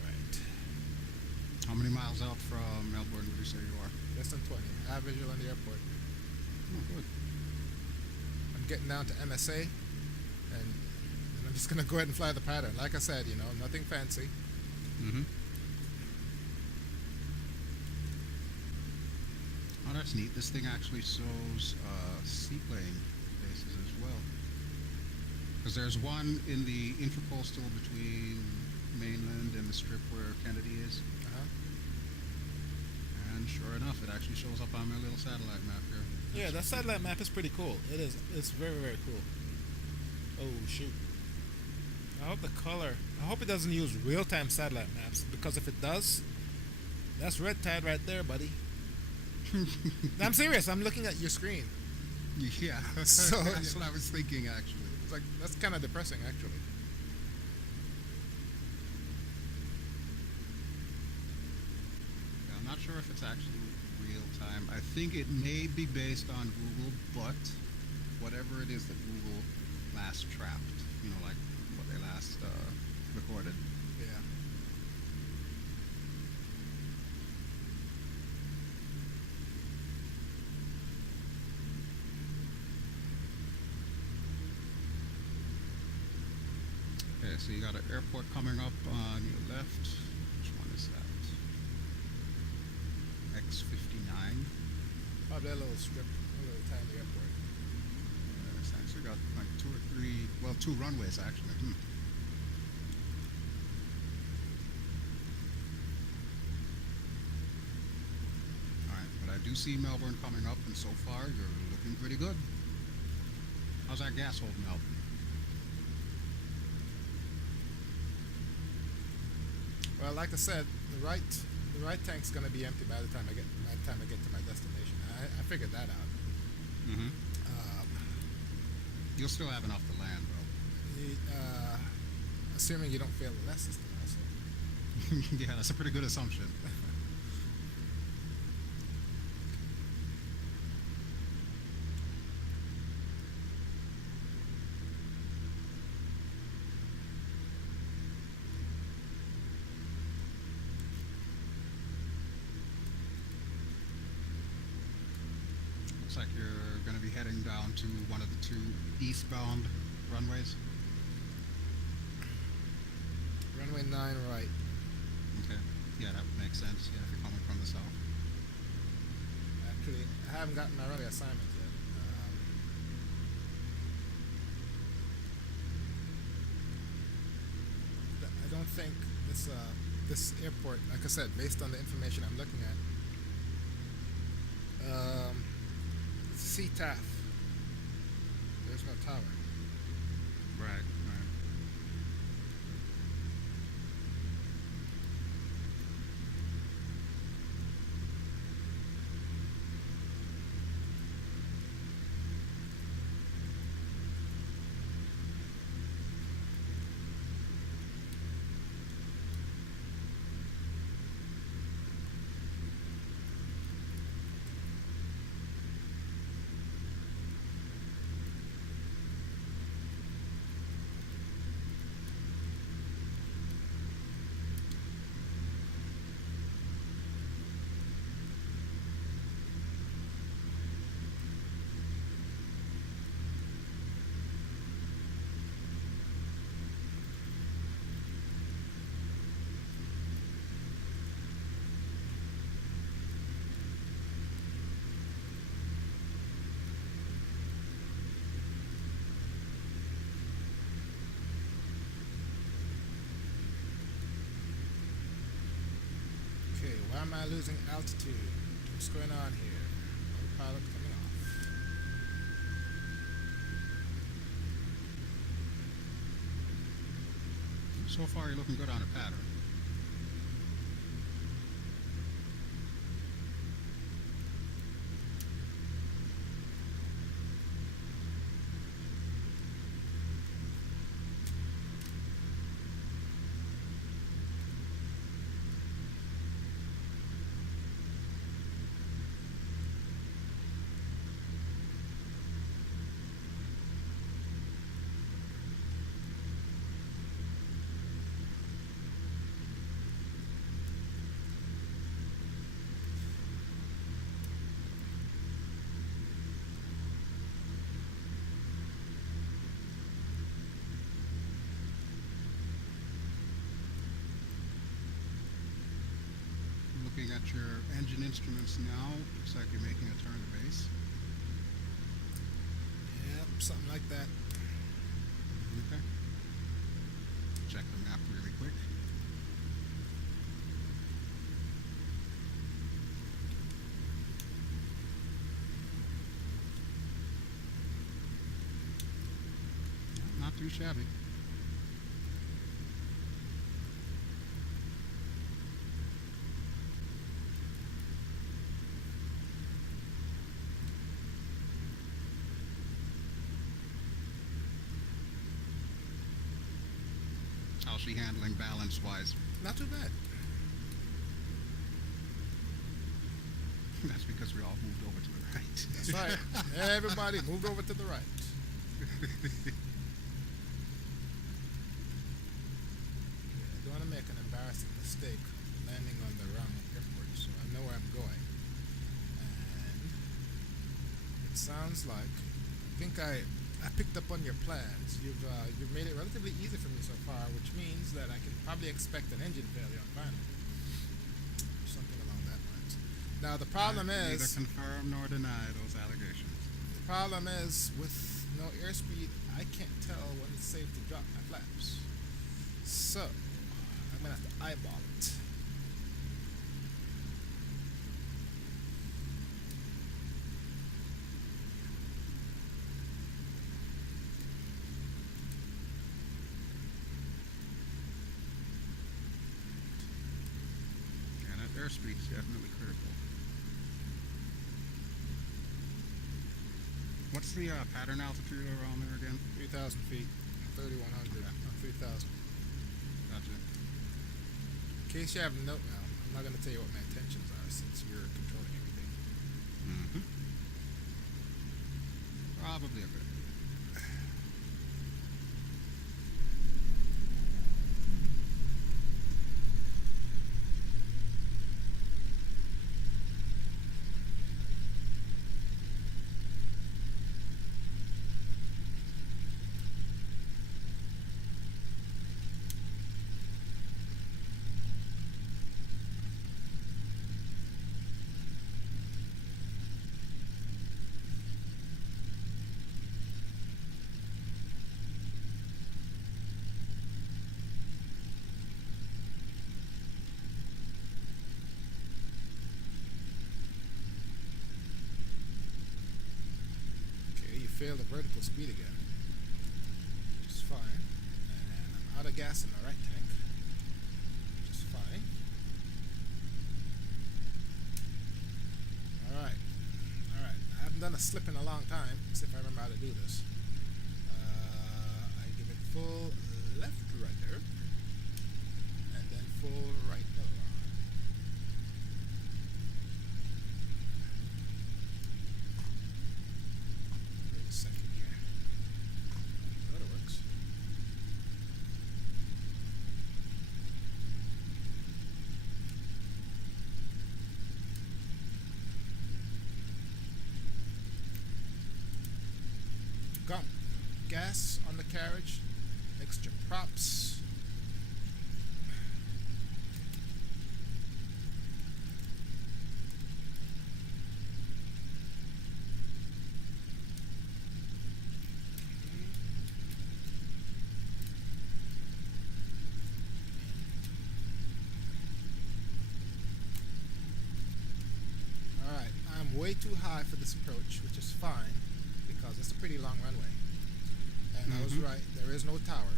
Alright. How many miles out from Melbourne would you say you are? Less than 20. I have visual on the airport. Oh, good. I'm getting down to MSA, and I'm just gonna go ahead and fly the pattern. Like I said, nothing fancy. Mm-hmm. Oh, that's neat. This thing actually shows seaplane bases as well. Because there's one in the intracoastal between mainland and the strip where Kennedy is. Uh-huh. And sure enough, it actually shows up on my little satellite map here. Yeah, that satellite map is pretty cool. It is. It's very, very cool. Oh, shoot. I hope it doesn't use real-time satellite maps, because if it does, that's red tide right there, buddy. I'm serious. I'm looking at your screen. Yeah, So, that's what I was thinking actually. It's like, that's kind of depressing, actually. Yeah, I'm not sure if it's actually real time. I think it may be based on Google, but whatever it is that Google last trapped, like what they last recorded. Yeah. Okay, so you got an airport coming up on your left. Which one is that? X-59. Probably a little strip, a little tiny airport. It's actually got like 2 or 3, well, 2 runways actually. Alright, but I do see Melbourne coming up, and so far you're looking pretty good. How's that gas holding out? Well, like I said, the right tank's gonna be empty by the time I get to my destination. I figured that out. Mm-hmm. You'll still have enough to land, though. Assuming you don't fail the less system also. Yeah, that's a pretty good assumption. Looks like you're going to be heading down to one of the 2 eastbound runways. Runway 9 right. Okay. Yeah, that would make sense. Yeah, if you're coming from the south. Actually, I haven't gotten my runway assignment yet. I don't think this airport, like I said, based on the information I'm looking at, it's CTAF. There's no tower. Right, right. am I losing altitude? What's going on here? Autopilot coming off. So far, you're looking good on a pattern. Looking at your engine instruments now, looks like you're making a turn to base. Yep, something like that. Okay. Check the map really quick. Not too shabby. How's she handling balance-wise? Not too bad. That's because we all moved over to the right. That's right. Everybody moved over to the right. Okay, I don't want to make an embarrassing mistake landing on the wrong airport, so I know where I'm going. And it sounds like I think I picked up on your plans. You've made it relatively easy for me so far, which means that I can probably expect an engine failure on final. Something along that lines. Now the problem I is neither confirm nor deny those allegations. the problem is with no airspeed, I can't tell when it's safe to drop my flaps. So I'm gonna have to eyeball it. And that airspeed is definitely critical. What's the pattern altitude around there again? 3,000 feet, 3,100, Okay. 3,000. Gotcha. In case you haven't noted, now I'm not gonna tell you what my intentions are since you're controlling everything. Mm-hmm. Probably a bit. Okay, you failed the vertical speed again, which is fine. And I'm out of gas in the right tank, which is fine. Alright, alright. I haven't done a slip in a long time. Let's see if I remember how to do this. I give it full left rudder, and then full right aileron. Wait a second here. That works. Gump. Gas on the carriage. Extra props. way too high for this approach, which is fine because it's a pretty long runway. And I was right, there is no tower.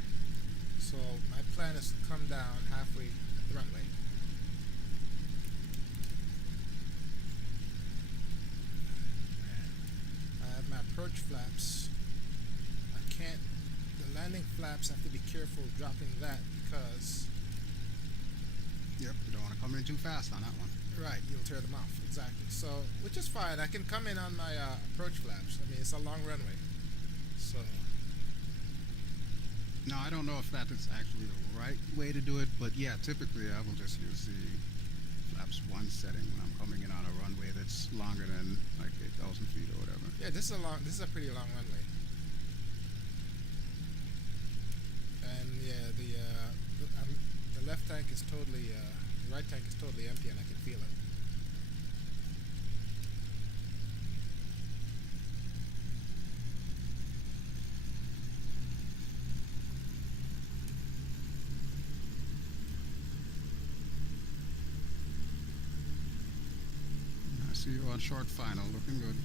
So my plan is to come down halfway at the runway. And I have my approach flaps. I can't, the landing flaps, I have to be careful dropping that because... Yep, you don't want to come in too fast on that one. Right, you'll tear them off, exactly. So, which is fine, I can come in on my approach flaps. I mean, it's a long runway. So... No, I don't know if that is actually the right way to do it, but yeah, typically I will just use the flaps 1 setting when I'm coming in on a runway that's longer than like 8,000 feet or whatever. Yeah, this is a pretty long runway. And yeah, the left tank is totally, the right tank is totally empty, and I can feel it. I see you on short final, looking good.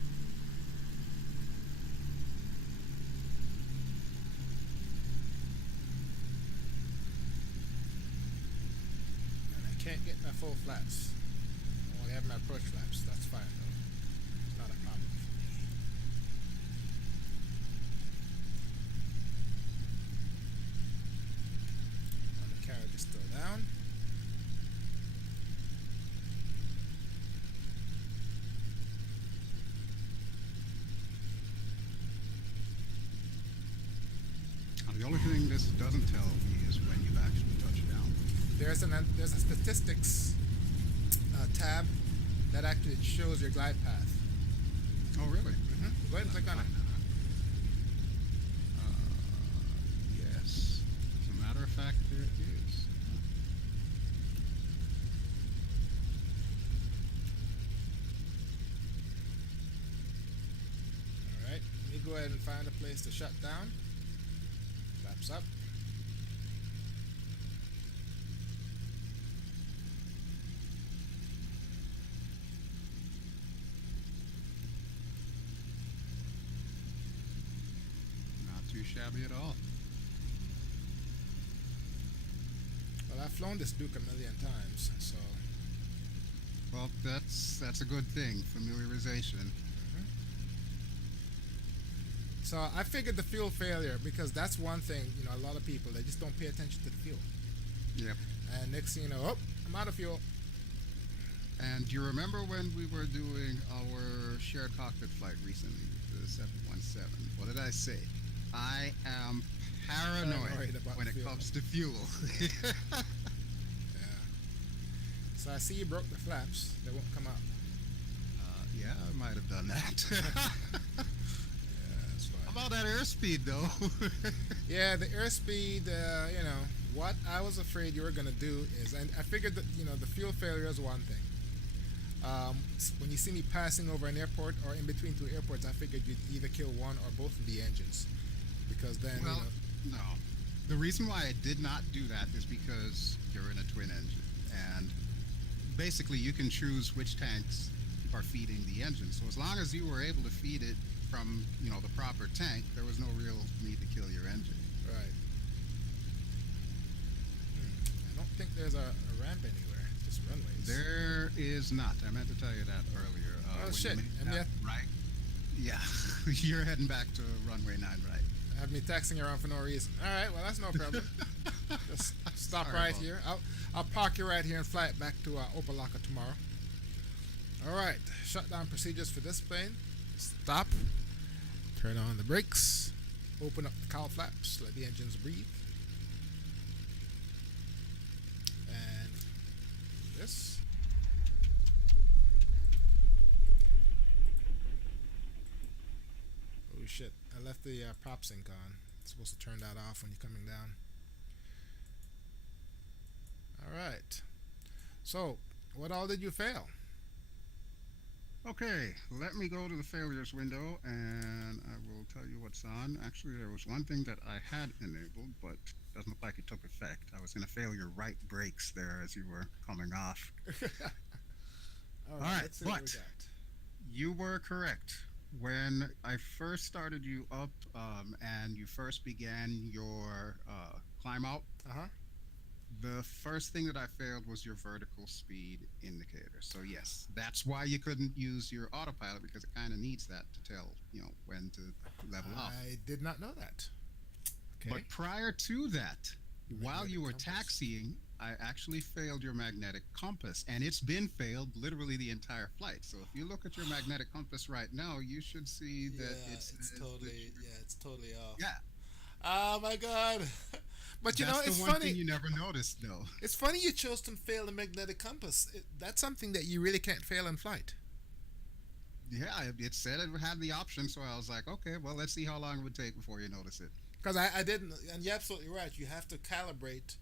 And I can't get my full flaps. I only have my approach flaps. That's fine though. It's not a problem for me. And the carriage is still down. The only thing this doesn't tell me is when you've actually touched down. There's a statistics tab that actually shows your glide path. Oh, really? Go ahead and click on it. Yes. As a matter of fact, there is. All right, let me go ahead and find a place to shut down. Flaps up. Not too shabby at all. Well, I've flown this Duke a million times, so Well, that's a good thing. Familiarization. so I figured the fuel failure, because that's one thing, you know, a lot of people, they just don't pay attention to the fuel. Yep. And next thing you know, oh, I'm out of fuel. And do you remember when we were doing our shared cockpit flight recently with the 717? What did I say? I am paranoid Paranoid about when it fuel. comes to fuel. Yeah. So I see you broke the flaps. They won't come out. Yeah, I might have done that. Yeah, that's fine. How about that airspeed, though? Yeah, the airspeed, you know, what I was afraid you were going to do is, and I figured that, you know, the fuel failure is one thing. When you see me passing over an airport or in between two airports, I figured you'd either kill one or both of the engines. Because then, Well, you know, no. The reason why I did not do that is because you're in a twin engine. And basically, you can choose which tanks are feeding the engine. So as long as you were able to feed it from, you know, the proper tank, there was no real need to kill your engine. right. I don't think there's a ramp anywhere, just runways. There is not. I meant to tell you that earlier. Oh, when shit. You made I mean, that right. Yeah, you're heading back to runway 9 right. Have me taxing around for no reason. All right, well, that's no problem. Just stop Sorry right about here. I'll park you right here and fly it back to Opelika tomorrow. All right, shutdown procedures for this plane. Stop. Turn on the brakes. Open up the cowl flaps. Let the engines breathe. And this. Oh shit, I left the prop sync on. Supposed to turn that off when you're coming down. Alright. So, what all did you fail? Okay, let me go to the failures window and I will tell you what's on. Actually, there was one thing that I had enabled, but doesn't look like it took effect. I was going to fail your right brakes there as you were coming off. All Alright, let's see what we but got. You were correct. When I first started you up, and you first began your climb out, Uh huh. the first thing that I failed was your vertical speed indicator. So yes, that's why you couldn't use your autopilot, because it kind of needs that to tell when to level off. I did not know that. Okay. But prior to that, while Magnetic you were compass. taxiing, I actually failed your magnetic compass, and it's been failed literally the entire flight. So if you look at your magnetic compass right now, you should see that Yeah, it it's says that totally yeah, it's totally off. yeah, Oh my god. But that's the it's one funny. thing you never noticed though. It's funny you chose to fail the magnetic compass. That's something that you really can't fail in flight. Yeah, it said it had the option, so I was like, okay, well, let's see how long it would take before you notice it. Because I didn't, and you're absolutely right. You have to calibrate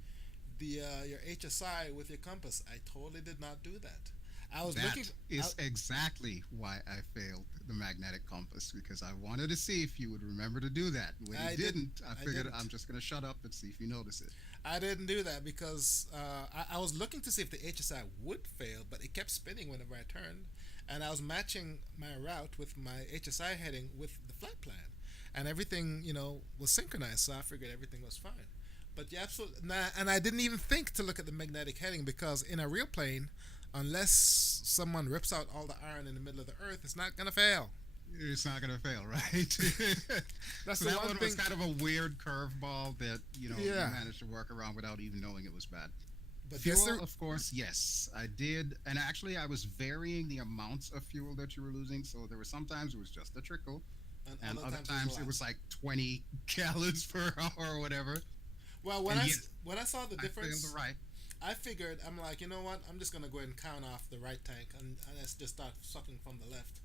the your HSI with your compass. I totally did not do that. I was looking. That I, is exactly why I failed the magnetic compass, because I wanted to see if you would remember to do that. When I you didn't. didn't, I I figured didn't. I'm just going to shut up and see if you notice it. I didn't do that because I was looking to see if the HSI would fail, but it kept spinning whenever I turned, and I was matching my route with my HSI heading with the flight plan, and everything was synchronized, so I figured everything was fine. But yeah, absolutely, and I didn't even think to look at the magnetic heading because in a real plane, unless someone rips out all the iron in the middle of the earth, it's not gonna fail. It's not going to fail, right? That's So the that one one thing. was kind of a weird curveball that you Yeah, managed to work around without even knowing it was bad. but guess Fuel, there. of course, yes, I did, and actually, I was varying the amounts of fuel that you were losing. So there were sometimes it was just a trickle, And and other other times it's a times it lot. was like 20 gallons per hour or whatever. Well, And yes, when I saw the I failed difference, the right. I figured I'm like, you know what? I'm just gonna go ahead and count off the right tank and let's just start sucking from the left.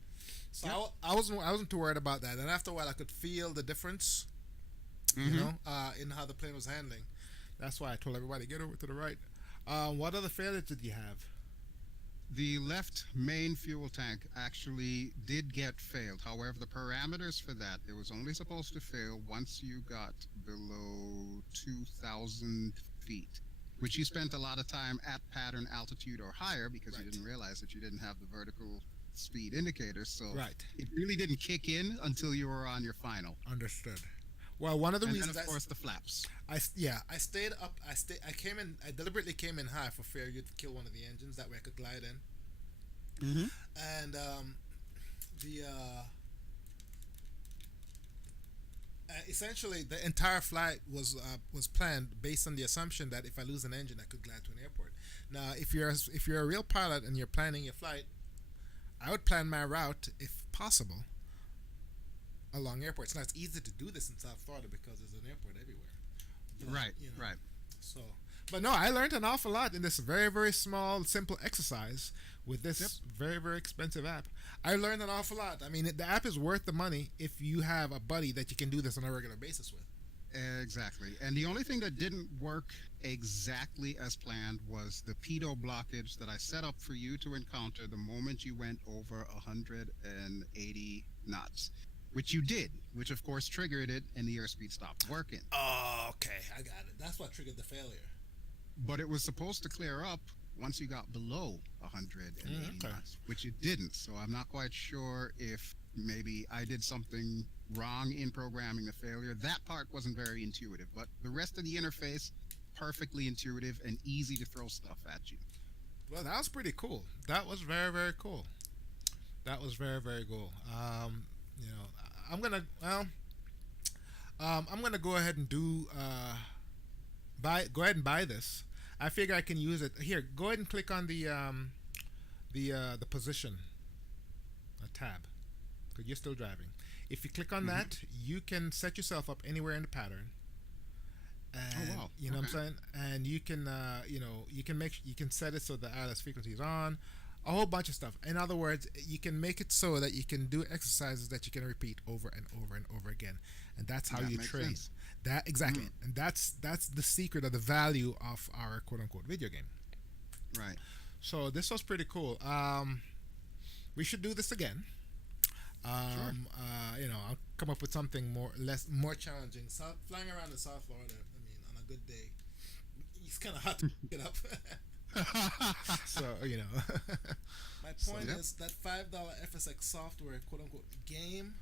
So Yep. I wasn't too worried about that. And after a while, I could feel the difference, Hmm. in how the plane was handling. That's why I told everybody get over to the right. What other failures did you have? The left main fuel tank actually did get failed. However, the parameters for that, it was only supposed to fail once you got below 2,000 feet, which you spent a lot of time at pattern altitude or higher because you Right. didn't realize that you didn't have the vertical speed indicator. So Right. it really didn't kick in until you were on your final. Understood. Well, one of the And then, reasons of course, the flaps. I stayed up. I came in. I deliberately came in high for fear you'd kill one of the engines. That way I could glide in. Hmm. And the essentially the entire flight was planned based on the assumption that if I lose an engine, I could glide to an airport. Now, if you're a real pilot and you're planning your flight, I would plan my route if possible along airports. Now it's easy to do this in South Florida because there's an airport everywhere. But, Right, right. So, but no, I learned an awful lot in this very, very small, simple exercise with this Yep. very, very expensive app. I learned an awful lot. I mean, the app is worth the money if you have a buddy that you can do this on a regular basis with. Exactly. And the only thing that didn't work exactly as planned was the pedo blockage that I set up for you to encounter the moment you went over 180 knots, which you did, which of course triggered it and the airspeed stopped working. Oh, okay, I got it. That's what triggered the failure. But it was supposed to clear up once you got below 180 Okay. knots, which it didn't. So I'm not quite sure if maybe I did something wrong in programming the failure. That part wasn't very intuitive, but the rest of the interface, perfectly intuitive and easy to throw stuff at you. Well, that was pretty cool. That was very, very cool. That was very, very cool. I'm gonna I'm gonna go ahead and do go ahead and buy this. I figure I can use it here. Go ahead and click on the position tab because you're still driving. If you click on Hmm. that, you can set yourself up anywhere in the pattern, Oh and wow. you know what Okay. I'm saying. And you can set it so the ILS frequency is on. A whole bunch of stuff. In other words, you can make it so that you can do exercises that you can repeat over and over and over again, and that's how That you makes train. sense. That exactly, Mm. and that's the secret of the value of our quote unquote video game. Right. So this was pretty cool. We should do this again. Sure. I'll come up with something more challenging. Flying around in South Florida, I mean, on a good day, it's kind of hot to get up. So my point Yep. is that $5 FSX software, quote unquote, game.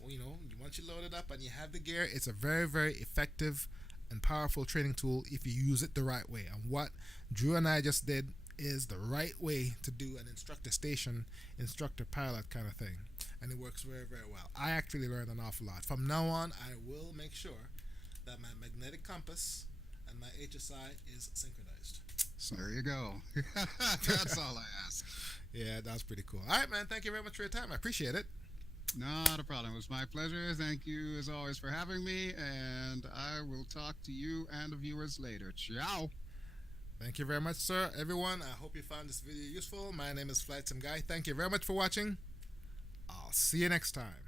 Well, once you load it up and you have the gear, it's a very, very effective and powerful training tool if you use it the right way. And what Drew and I just did is the right way to do an instructor station, instructor pilot kind of thing. And it works very, very well. I actually learned an awful lot. From now on, I will make sure that my magnetic compass and my HSI is synchronized. So there you go. That's all I ask. Yeah, that's pretty cool. All right, man. Thank you very much for your time. I appreciate it. Not a problem. It was my pleasure. Thank you as always for having me, and I will talk to you and the viewers later. Ciao. Thank you very much, sir. Everyone, I hope you found this video useful. My name is Flightsimguy. Thank you very much for watching. I'll see you next time.